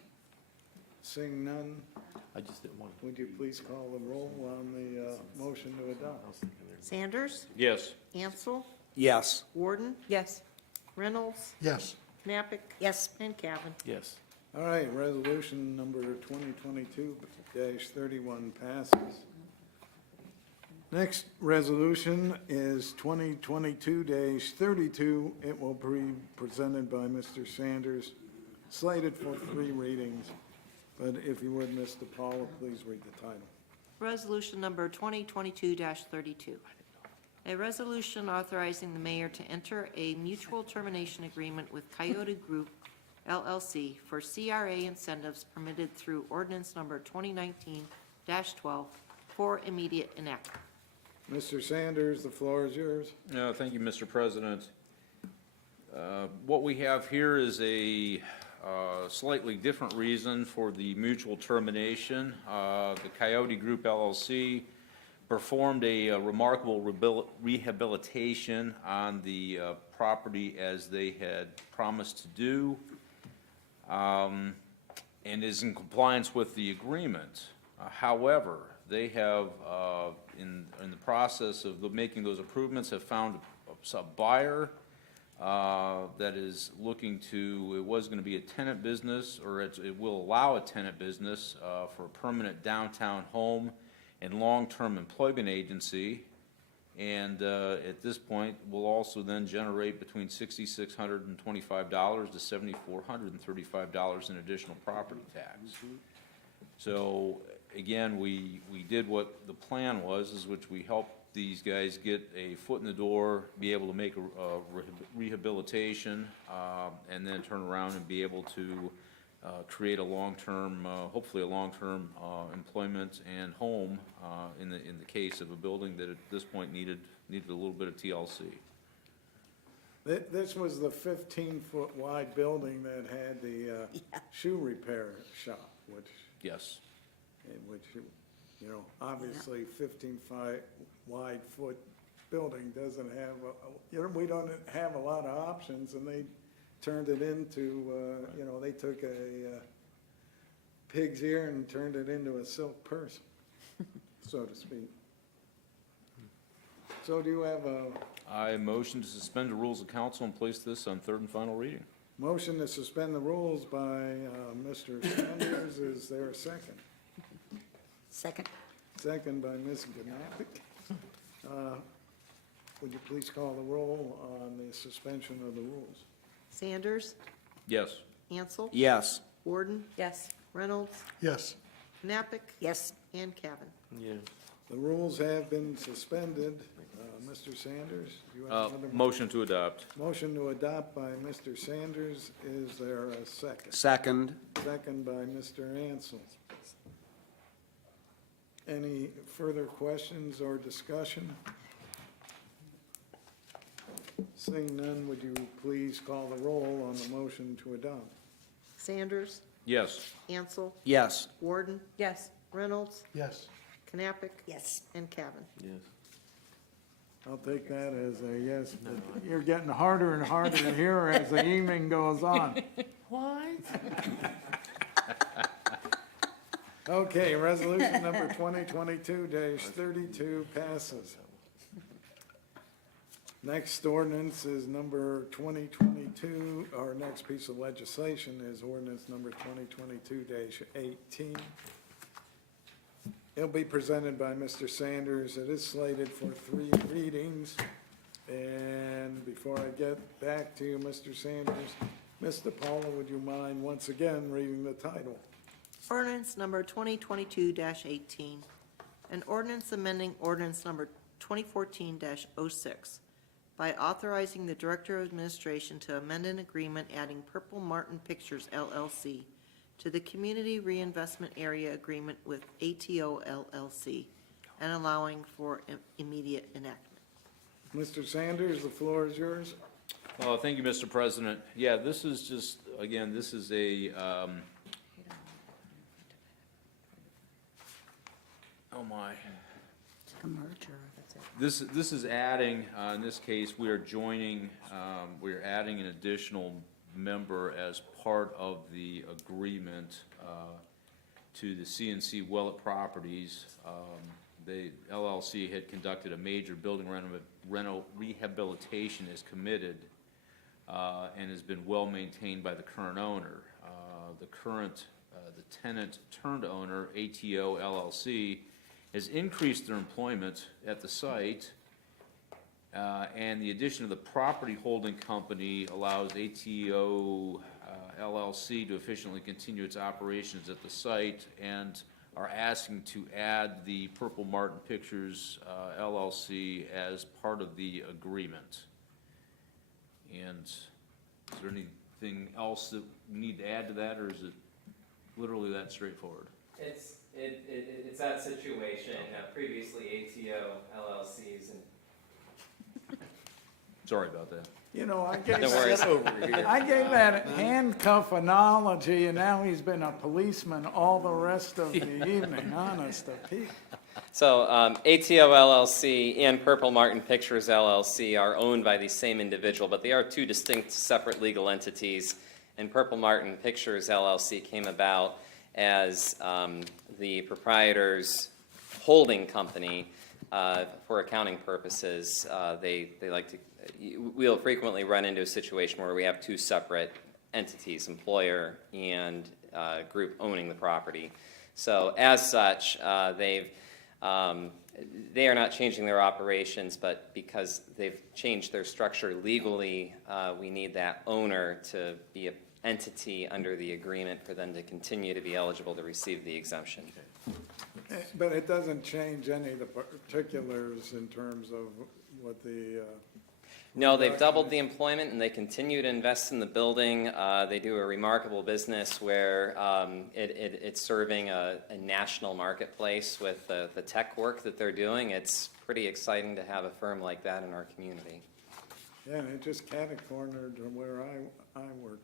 Seeing none, I just didn't want would you please call the roll on the motion to adopt? Sanders, Yes. Ansel, Yes. Warden, Yes. Reynolds, Yes. Knappich, Yes. and Cavan. Yes. All right, resolution number 2022-31 passes. Next resolution is 2022-32. It will be presented by Mr. Sanders, slated for 3 readings. But if you would, Mr. Paula, please read the title. Resolution number 2022-32. A resolution authorizing the mayor to enter a mutual termination agreement with Coyote Group LLC for CRA incentives permitted through ordinance number 2019-12 for immediate enactment. Mr. Sanders, the floor is yours. Thank you, Mr. President. What we have here is a slightly different reason for the mutual termination. The Coyote Group LLC performed a remarkable rehabilitation on the property as they had promised to do, and is in compliance with the agreement. However, they have, in the process of making those improvements, have found a buyer that is looking to, it was going to be a tenant business, or it will allow a tenant business for a permanent downtown home and long-term employment agency, and at this point will also then generate between $6,625 to $7,435 in additional property tax. So again, we did what the plan was, is which we helped these guys get a foot in the door, be able to make a rehabilitation, and then turn around and be able to create a long-term, hopefully a long-term employment and home in the case of a building that at this point needed a little bit of TLC. This was the 15-foot wide building that had the shoe repair shop, which, Yes. you know, obviously 15-wide foot building doesn't have, we don't have a lot of options, and they turned it into, they took a pig's ear and turned it into a silk purse, so to speak. So do you have a I motion to suspend the rules of council and place this on third and final reading. motion to suspend the rules by Mr. Sanders? Is there a second? Second? Second by Ms. Gnapic. Would you please call the roll on the suspension of the rules? Sanders, Yes. Ansel, Yes. Warden, Yes. Reynolds, Yes. Knappich, Yes. and Cavan. Yes. The rules have been suspended. Mr. Sanders, you have another Motion to adopt. motion to adopt by Mr. Sanders. Is there a second? Second. Second by Mr. Ansel. Any further questions or discussion? Seeing none, would you please call the roll on the motion to adopt? Sanders, Yes. Ansel, Yes. Warden, Yes. Reynolds, Yes. Knappich, Yes. and Cavan. Yes. I'll take that as a yes, but you're getting harder and harder to hear as the evening goes on. What? Okay, resolution number 2022-32 passes. Next ordinance is number 2022, our next piece of legislation is ordinance number 2022-18. It'll be presented by Mr. Sanders. It is slated for 3 readings. And before I get back to you, Mr. Sanders, Mr. Paula, would you mind once again reading the title? Ordinance number 2022-18, an ordinance amending ordinance number 2014-06 by authorizing the Director of Administration to amend an agreement adding Purple Martin Pictures LLC to the Community Reinvestment Area Agreement with ATO LLC and allowing for immediate enactment. Mr. Sanders, the floor is yours. Thank you, Mr. President. Yeah, this is just, again, this is a, oh my. It's like a merger, that's it. This is adding, in this case, we are joining, we're adding an additional member as part of the agreement to the CNC Willett Properties. The LLC had conducted a major building rental rehabilitation, is committed, and has been well-maintained by the current owner. The tenant turned owner, ATO LLC, has increased their employment at the site, and the addition of the property holding company allows ATO LLC to efficiently continue its operations at the site, and are asking to add the Purple Martin Pictures LLC as part of the agreement. And is there anything else that we need to add to that, or is it literally that straightforward? It's that situation. Previously, ATO LLCs and Sorry about that. You know, I gave Don't worry, it's that, over here. I gave that handcuff analogy, and now he's been a policeman all the rest of the evening, honest to Pete. So ATO LLC and Purple Martin Pictures LLC are owned by the same individual, but they are 2 distinct separate legal entities. And Purple Martin Pictures LLC came about as the proprietor's holding company for accounting purposes. They like to. We'll frequently run into a situation where we have 2 separate entities, employer and group owning the property. So as such, they are not changing their operations, but because they've changed their structure legally, we need that owner to be an entity under the agreement for them to continue to be eligible to receive the exemption. But it doesn't change any of the particulars in terms of what the, No, they've doubled the employment, and they continue to invest in the building. They do a remarkable business where it's serving a national marketplace with the tech work that they're doing. It's pretty exciting to have a firm like that in our community. yeah, and it just catty-cornered to where I work.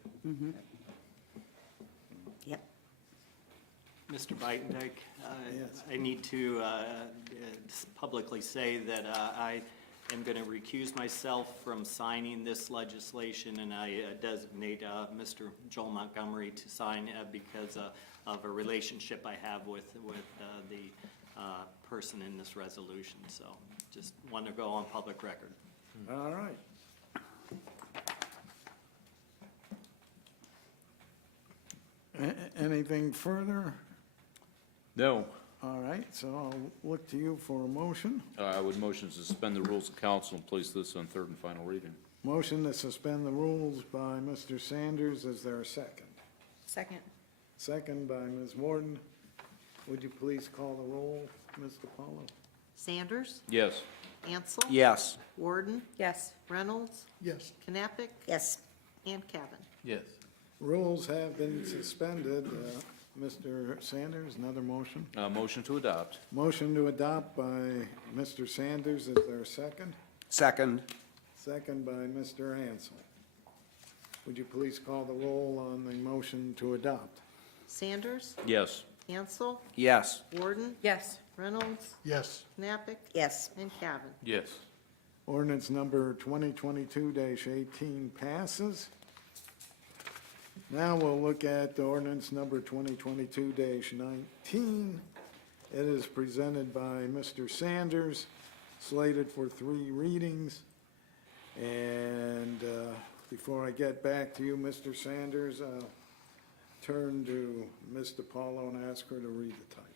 Yep. Mr. Beitendijk, Yes. I need to publicly say that I am going to recuse myself from signing this legislation, and I designate Mr. Joel Montgomery to sign because of a relationship I have with the person in this resolution. So just want to go on public record. All right. Anything further? No. All right, so I'll look to you for a motion. I would motion to suspend the rules of council and place this on 3rd and final reading. Motion to suspend the rules by Mr. Sanders. Is there a second? Second. Second by Ms. Warden. Would you please call the roll, Ms. DiPaolo? Sanders, Yes. Ansel. Yes. Warden, Yes. Reynolds, Yes. Knappich, Yes. and Cavan. Yes. Rules have been suspended. Mr. Sanders, another motion? Motion to adopt. Motion to adopt by Mr. Sanders. Is there a second? Second. Second by Mr. Ansel. Would you please call the roll on the motion to adopt? Sanders, Yes. Ansel, Yes. Warden, Yes. Reynolds, Yes. Knappich, Yes. and Cavan. Yes. Ordinance number 2022-18 passes. Now we'll look at ordinance number 2022-19. It is presented by Mr. Sanders, slated for 3 readings. And before I get back to you, Mr. Sanders, I'll turn to Ms. DiPaolo and ask her to read the title.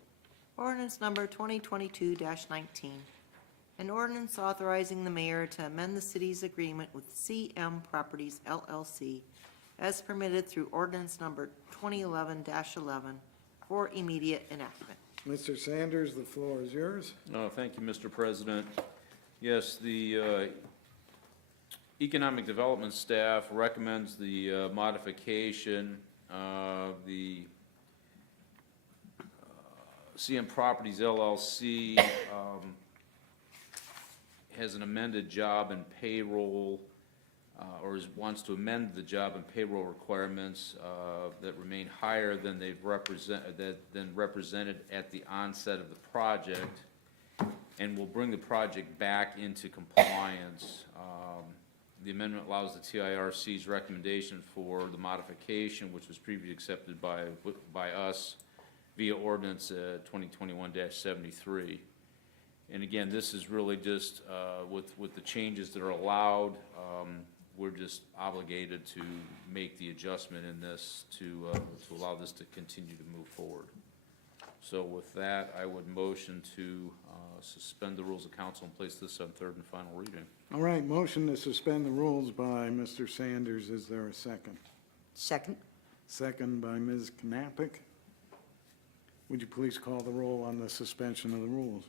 Ordinance number 2022-19. An ordinance authorizing the mayor to amend the city's agreement with CM Properties LLC as permitted through ordinance number 2011-11 for immediate enactment. Mr. Sanders, the floor is yours. Thank you, Mr. President. Yes, the Economic Development staff recommends the modification. The CM Properties LLC has an amended job and payroll, wants to amend the job and payroll requirements that remain higher than represented at the onset of the project, and will bring the project back into compliance. The amendment allows the TIRC's recommendation for the modification, which was previously accepted by us via ordinance 2021-73. And again, this is really just with the changes that are allowed, we're just obligated to make the adjustment in this to allow this to continue to move forward. So with that, I would motion to suspend the rules of council and place this on third and final reading. All right, motion to suspend the rules by Mr. Sanders. Is there a second? Second? Second by Ms. Knappich. Would you please call the roll on the suspension of the rules?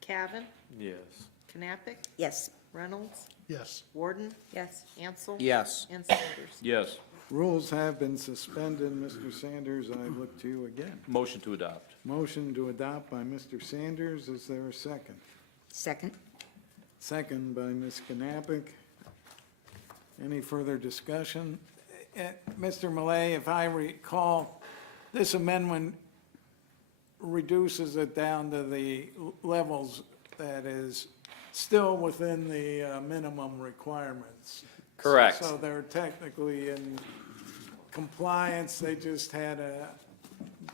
Cavan, Yes. Knappich, Yes. Reynolds, Yes. Warden, Yes. Ansel. Yes. And Sanders. Yes. Rules have been suspended. Mr. Sanders, I look to you again. Motion to adopt. Motion to adopt by Mr. Sanders. Is there a second? Second? Second by Ms. Knappich. Any further discussion? Mr. Malay, if I recall, this amendment reduces it down to the levels that is still within the minimum requirements. Correct. So they're technically in compliance, they just had a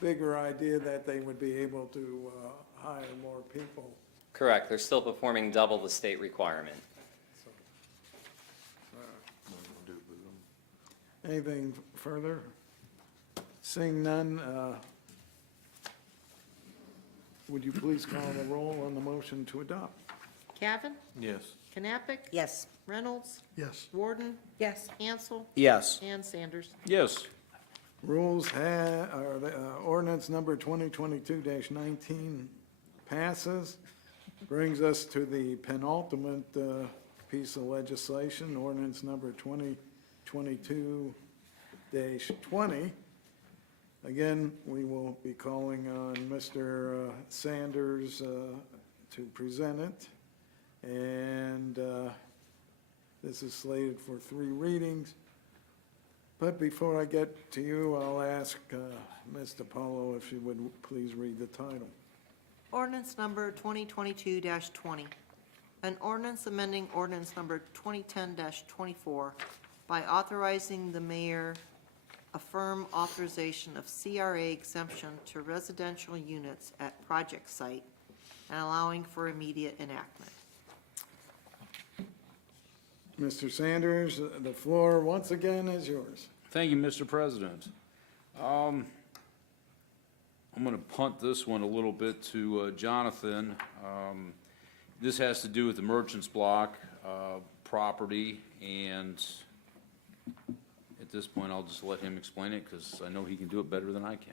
bigger idea that they would be able to hire more people. Correct. They're still performing double the state requirement. Anything further? Seeing none, would you please call the roll on the motion to adopt? Cavan, Yes. Knappich, Yes. Reynolds, Yes. Warden, Yes. Ansel, Yes. and Sanders. Yes. Rules ordinance number 2022-19 passes. Brings us to the penultimate piece of legislation, ordinance number 2022-20. Again, we will be calling on Mr. Sanders to present it. And this is slated for 3 readings. But before I get to you, I'll ask Ms. DiPaolo if she would please read the title. Ordinance number 2022-20. An ordinance amending ordinance number 2010-24 by authorizing the mayor affirm authorization of CRA exemption to residential units at project site and allowing for immediate enactment. Mr. Sanders, the floor once again is yours. Thank you, Mr. President. I'm going to punt this one a little bit to Jonathan. This has to do with the Merchants Block property, and at this point, I'll just let him explain it because I know he can do it better than I can.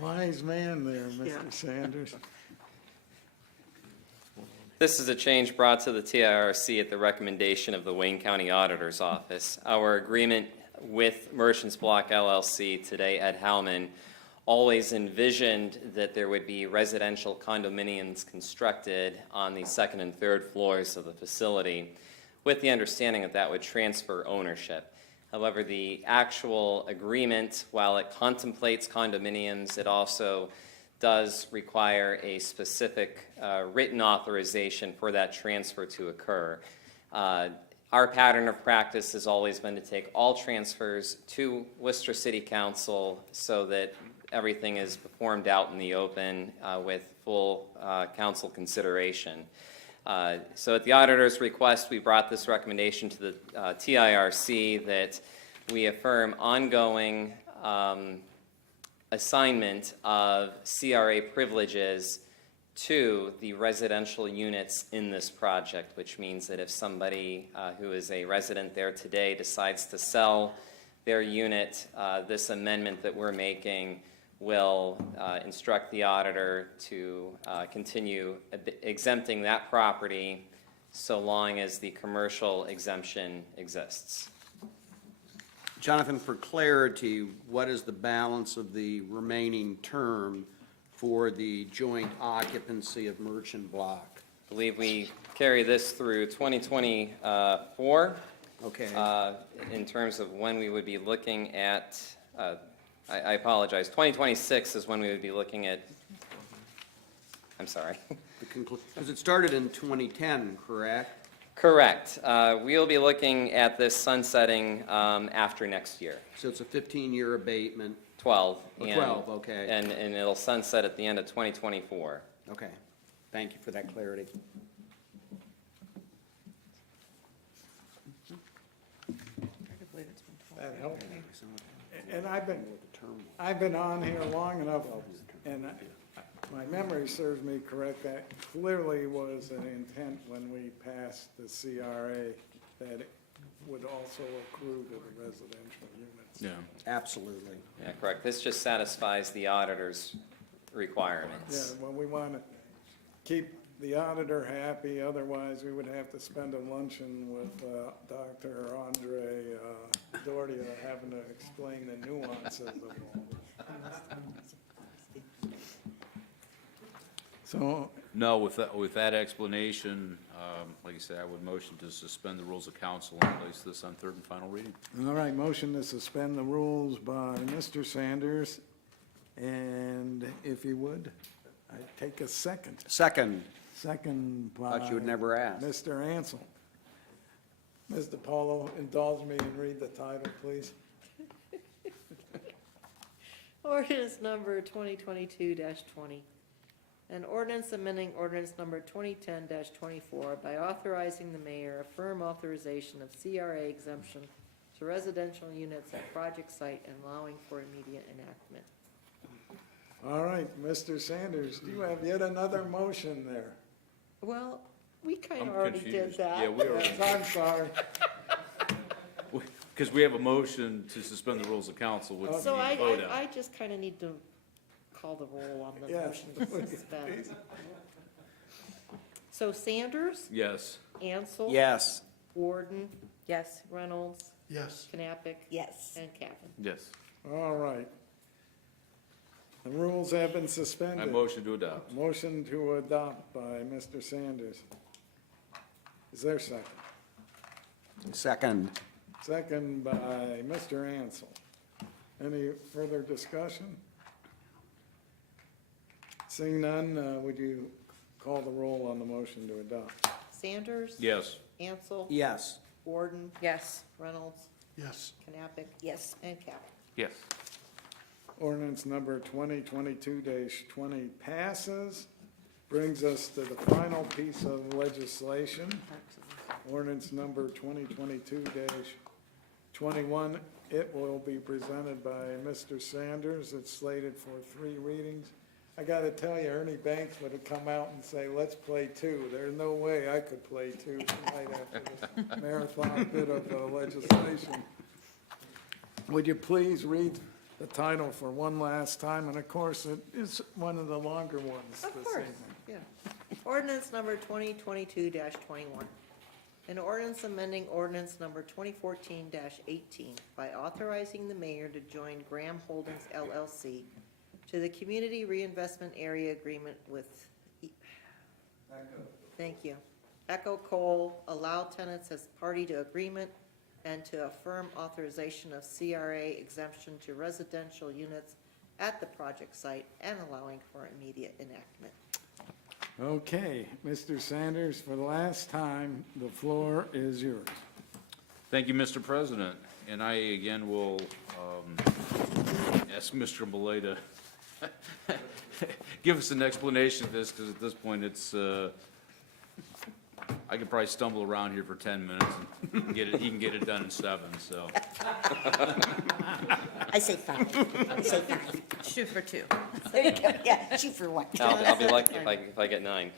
Wise man there, Yeah. Mr. Sanders. This is a change brought to the TIRC at the recommendation of the Wayne County Auditor's Office. Our agreement with Merchants Block LLC, today Ed Howman, always envisioned that there would be residential condominiums constructed on the second and third floors of the facility. with the understanding that that would transfer ownership. However, the actual agreement, while it contemplates condominiums, it also does require a specific written authorization for that transfer to occur. Our pattern of practice has always been to take all transfers to Worcester City Council so that everything is performed out in the open with full council consideration. So at the auditor's request, we brought this recommendation to the TIRC that we affirm ongoing assignment of CRA privileges to the residential units in this project, which means that if somebody who is a resident there today decides to sell their unit, this amendment that we're making will instruct the auditor to continue exempting that property so long as the commercial exemption exists. Jonathan, for clarity, what is the balance of the remaining term for the joint occupancy of Merchant Block? I believe we carry this through 2024. Okay. In terms of when we would be looking at, I apologize, 2026 is when we would be looking at, I'm sorry. Because it started in 2010, correct? Correct. We'll be looking at this sunsetting after next year. So it's a 15-year abatement. 12. Oh, 12, okay. And it'll sunset at the end of 2024. Okay. Thank you for that clarity. That helped. And I've been on here long enough, and my memory serves me correct, that clearly was an intent when we passed the CRA, that it would also accrue to the residential units. Yeah. Absolutely. Yeah, correct. This just satisfies the auditor's requirements. Yeah, well, we want to keep the auditor happy, otherwise we would have to spend a luncheon with Dr. Andre Doherty having to explain the nuances of all this. So, No, with that explanation, like I said, I would motion to suspend the rules of council and place this on third and final reading. all right, motion to suspend the rules by Mr. Sanders, and if you would, I'd take a second. Second. Second by Thought you would never ask. Mr. Ansel. Ms. DiPaolo, indulge me and read the title, please. Ordinance number 2022-20. An ordinance amending ordinance number 2010-24 by authorizing the mayor a firm authorization of CRA exemption to residential units at project site and allowing for immediate enactment. All right, Mr. Sanders, do you have yet another motion there? Well, we kind I'm of already did confused. that. Yeah, we are, Yes, I'm sorry. because we have a motion to suspend the rules of council, which we need So to vote on. I just kind of need to call the roll on the Yeah. motion to suspend. So Sanders, Yes. Ansel. Yes. Warden, Yes. Reynolds, Yes. Knappich, Yes. and Cavan. Yes. All right. The rules have been I suspended. motion to adopt. Motion to adopt by Mr. Sanders. Is there a second? Second. Second by Mr. Ansel. Any further discussion? Seeing none, would you call the roll on the motion to adopt? Sanders. Yes. Ansel. Yes. Warden, Yes. Reynolds, Yes. Knappich. Yes. And Cavan. Yes. Ordinance number 2022-20 passes. Brings us to the final piece of legislation. Ordinance number 2022-21. It will be presented by Mr. Sanders. It's slated for 3 readings. I gotta tell you, Ernie Banks would have come out and say, let's play 2. There's no way I could play 2 tonight after this marathon bit of legislation. Would you please read the title for one last time? And of course, it is one of the longer ones Of this course, evening. yeah. Ordinance number 2022-21. An ordinance amending ordinance number 2014-18 by authorizing the mayor to join Graham Holdings LLC to the Community Reinvestment Area Agreement with, thank you, Echo Coal allow tenants as party to agreement and to affirm authorization of CRA exemption to residential units at the project site and allowing for immediate enactment. Okay, Mr. Sanders, for the last time, the floor is yours. Thank you, Mr. President. And I again will ask Mr. Malay to give us an explanation of this, because at this point, it's, I could probably stumble around here for 10 minutes, and he can get it done in 7, so. I say 5. I say 5. Shoot for 2. There you go, yeah, shoot for 1. I'll be lucky if I get 9.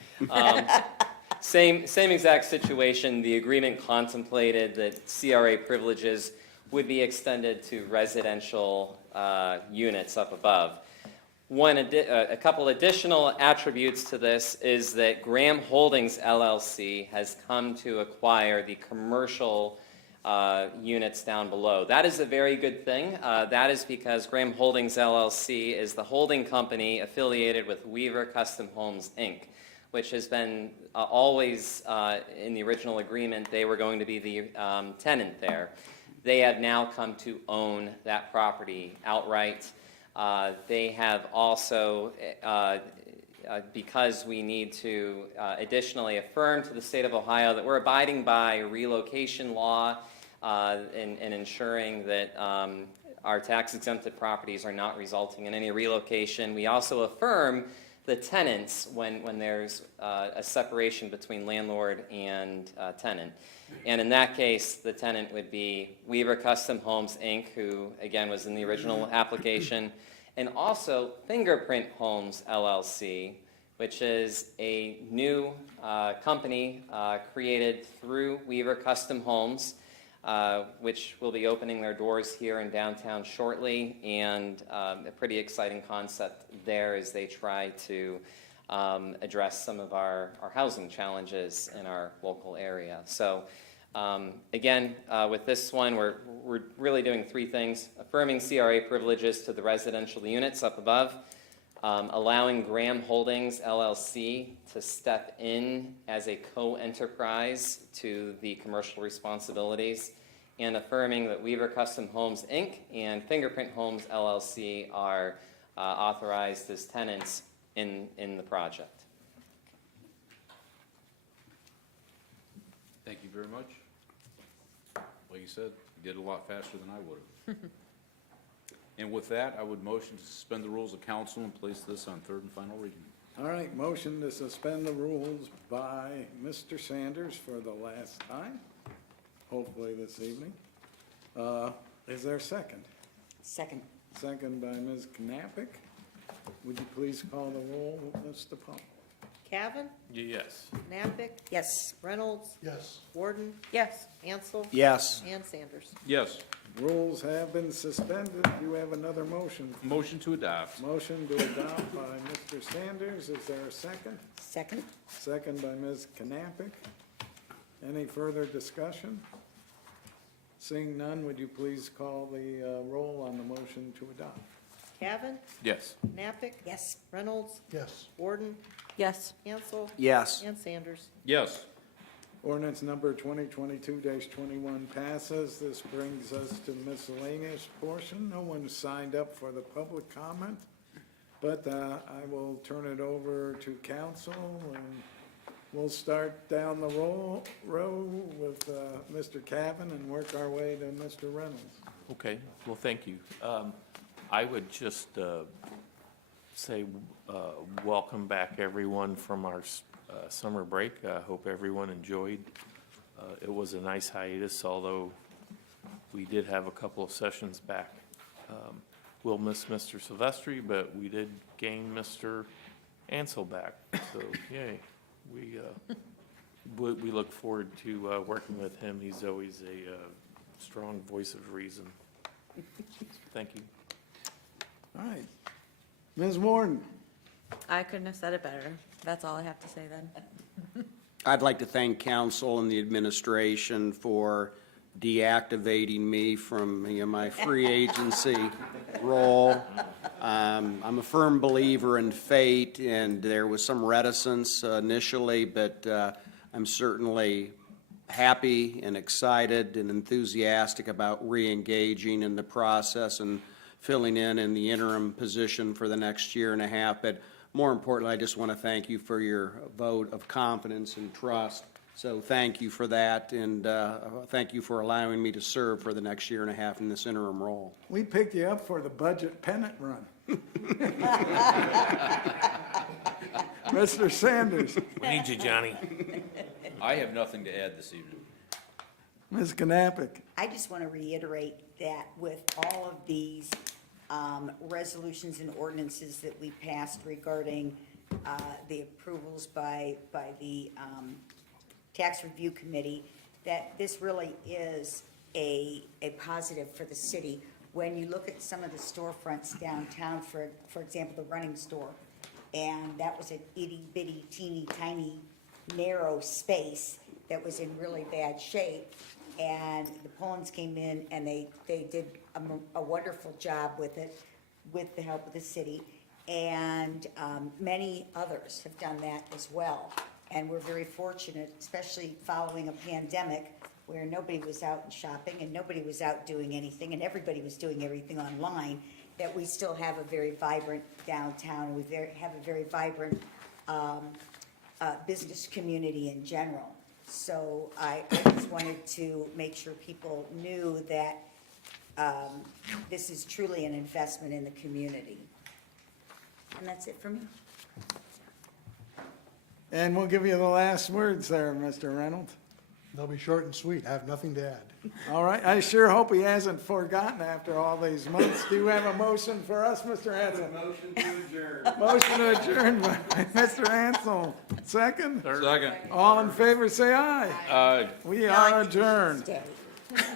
Same exact situation. The agreement contemplated that CRA privileges would be extended to residential units up above. A couple additional attributes to this is that Graham Holdings LLC has come to acquire the commercial units down below. That is a very good thing. That is because Graham Holdings LLC is the holding company affiliated with Weaver Custom Homes, Inc., which has been always in the original agreement, they were going to be the tenant there. They have now come to own that property outright. They have also, because we need to additionally affirm to the state of Ohio that we're abiding by relocation law and ensuring that our tax-exempted properties are not resulting in any relocation. We also affirm the tenants when there's a separation between landlord and tenant. And in that case, the tenant would be Weaver Custom Homes, Inc., who, again, was in the original application, and also Fingerprint Homes, LLC, which is a new company created through Weaver Custom Homes, which will be opening their doors here in downtown shortly, and a pretty exciting concept there as they try to address some of our housing challenges in our local area. So again, with this one, we're really doing 3 things: affirming CRA privileges to the residential units up above, allowing Graham Holdings LLC to step in as a co-enterprise to the commercial responsibilities, and affirming that Weaver Custom Homes, Inc. and Fingerprint Homes LLC are authorized as tenants in the project. Thank you very much. Like you said, you did it a lot faster than I would have. And with that, I would motion to suspend the rules of council and place this on 3rd and final reading. All right, motion to suspend the rules by Mr. Sanders for the last time, hopefully this evening. Is there a second? Second. Second by Ms. Knappich. Would you please call the roll, Mr. Paul? Cavan, Yes. Knappich, Yes. Reynolds, Yes. Warden, Yes. Ansel, Yes. and Sanders. Yes. Rules have been suspended. Do you have another motion? Motion to adopt. Motion to adopt by Mr. Sanders. Is there a second? Second. Second by Ms. Knappich. Any further discussion? Seeing none, would you please call the roll on the motion to adopt? Cavan, Yes. Knappich, Yes. Reynolds, Yes. Warden, Yes. Ansel, Yes. and Sanders. Yes. Ordinance number 2022-21 passes. This brings us to miscellaneous portion. No one signed up for the public comment, but I will turn it over to council, and we'll start down the row with Mr. Cavan and work our way to Mr. Reynolds. Okay, well, thank you. I would just say welcome back everyone from our summer break. I hope everyone enjoyed. It was a nice hiatus, although we did have a couple of sessions back. We'll miss Mr. Silvestri, but we did gain Mr. Ansel back, so yay. We look forward to working with him. He's always a strong voice of reason. Thank you. All right. Ms. Warden? I couldn't have said it better. That's all I have to say then. I'd like to thank council and the administration for deactivating me from my free agency role. I'm a firm believer in fate, and there was some reticence initially, but I'm certainly happy and excited and enthusiastic about re-engaging in the process and filling in the interim position for the next year and a half. But more importantly, I just want to thank you for your vote of confidence and trust. So thank you for that, and thank you for allowing me to serve for the next year and a half in this interim role. We picked you up for the budget pennant run. Mr. Sanders, We need you, Johnny. I have nothing to add this evening. Ms. Knappich. I just want to reiterate that with all of these resolutions and ordinances that we passed regarding the approvals by the Tax Review Committee, that this really is a positive for the city. When you look at some of the storefronts downtown, for example, the Running Store, and that was an itty-bitty, teeny-tiny, narrow space that was in really bad shape, and the Polands came in and they did a wonderful job with it, with the help of the city, and many others have done that as well. And we're very fortunate, especially following a pandemic where nobody was out shopping and nobody was out doing anything and everybody was doing everything online, that we still have a very vibrant downtown, and we have a very vibrant business community in general. So I just wanted to make sure people knew that this is truly an investment in the community. And that's it for me. And we'll give you the last words there, Mr. Reynolds. They'll be short and sweet. I have nothing to add. All right, I sure hope he hasn't forgotten after all these months. Do you have a motion for us, Mr. Ansel? Motion to adjourn. Motion to adjourn by Mr. Ansel. Second? Second. All in favor, say aye. We are adjourned. Stay. You need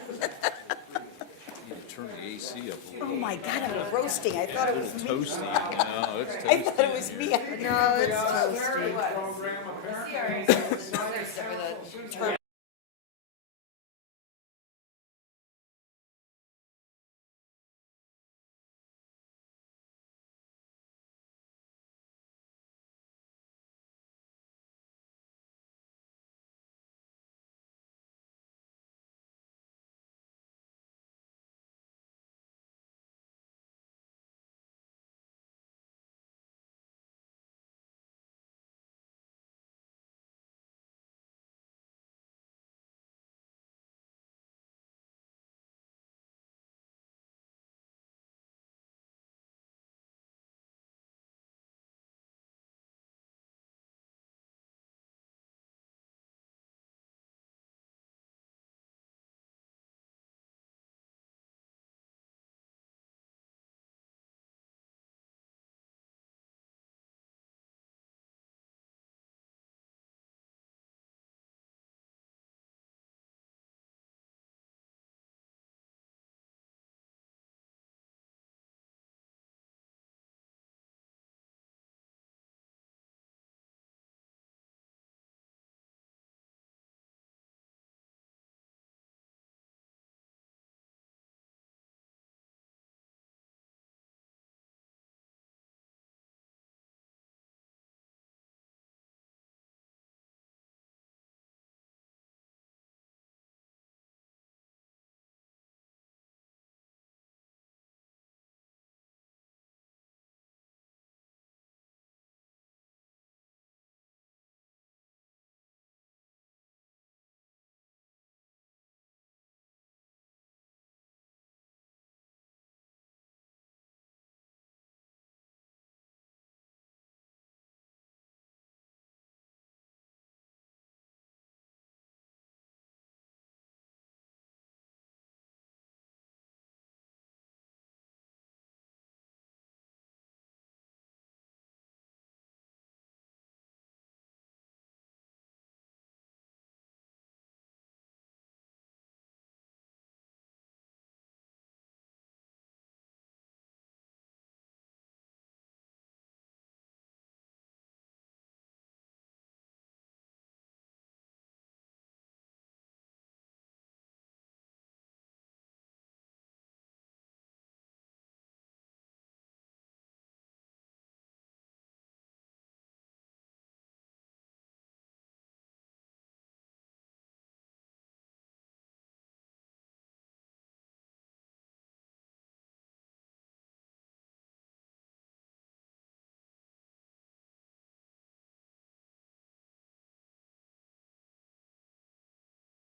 to turn the AC up a Oh little. my God, I'm roasting. I thought it was me. Toasty, no, it's I thought it toasty. was me. No, it's toasty. See our,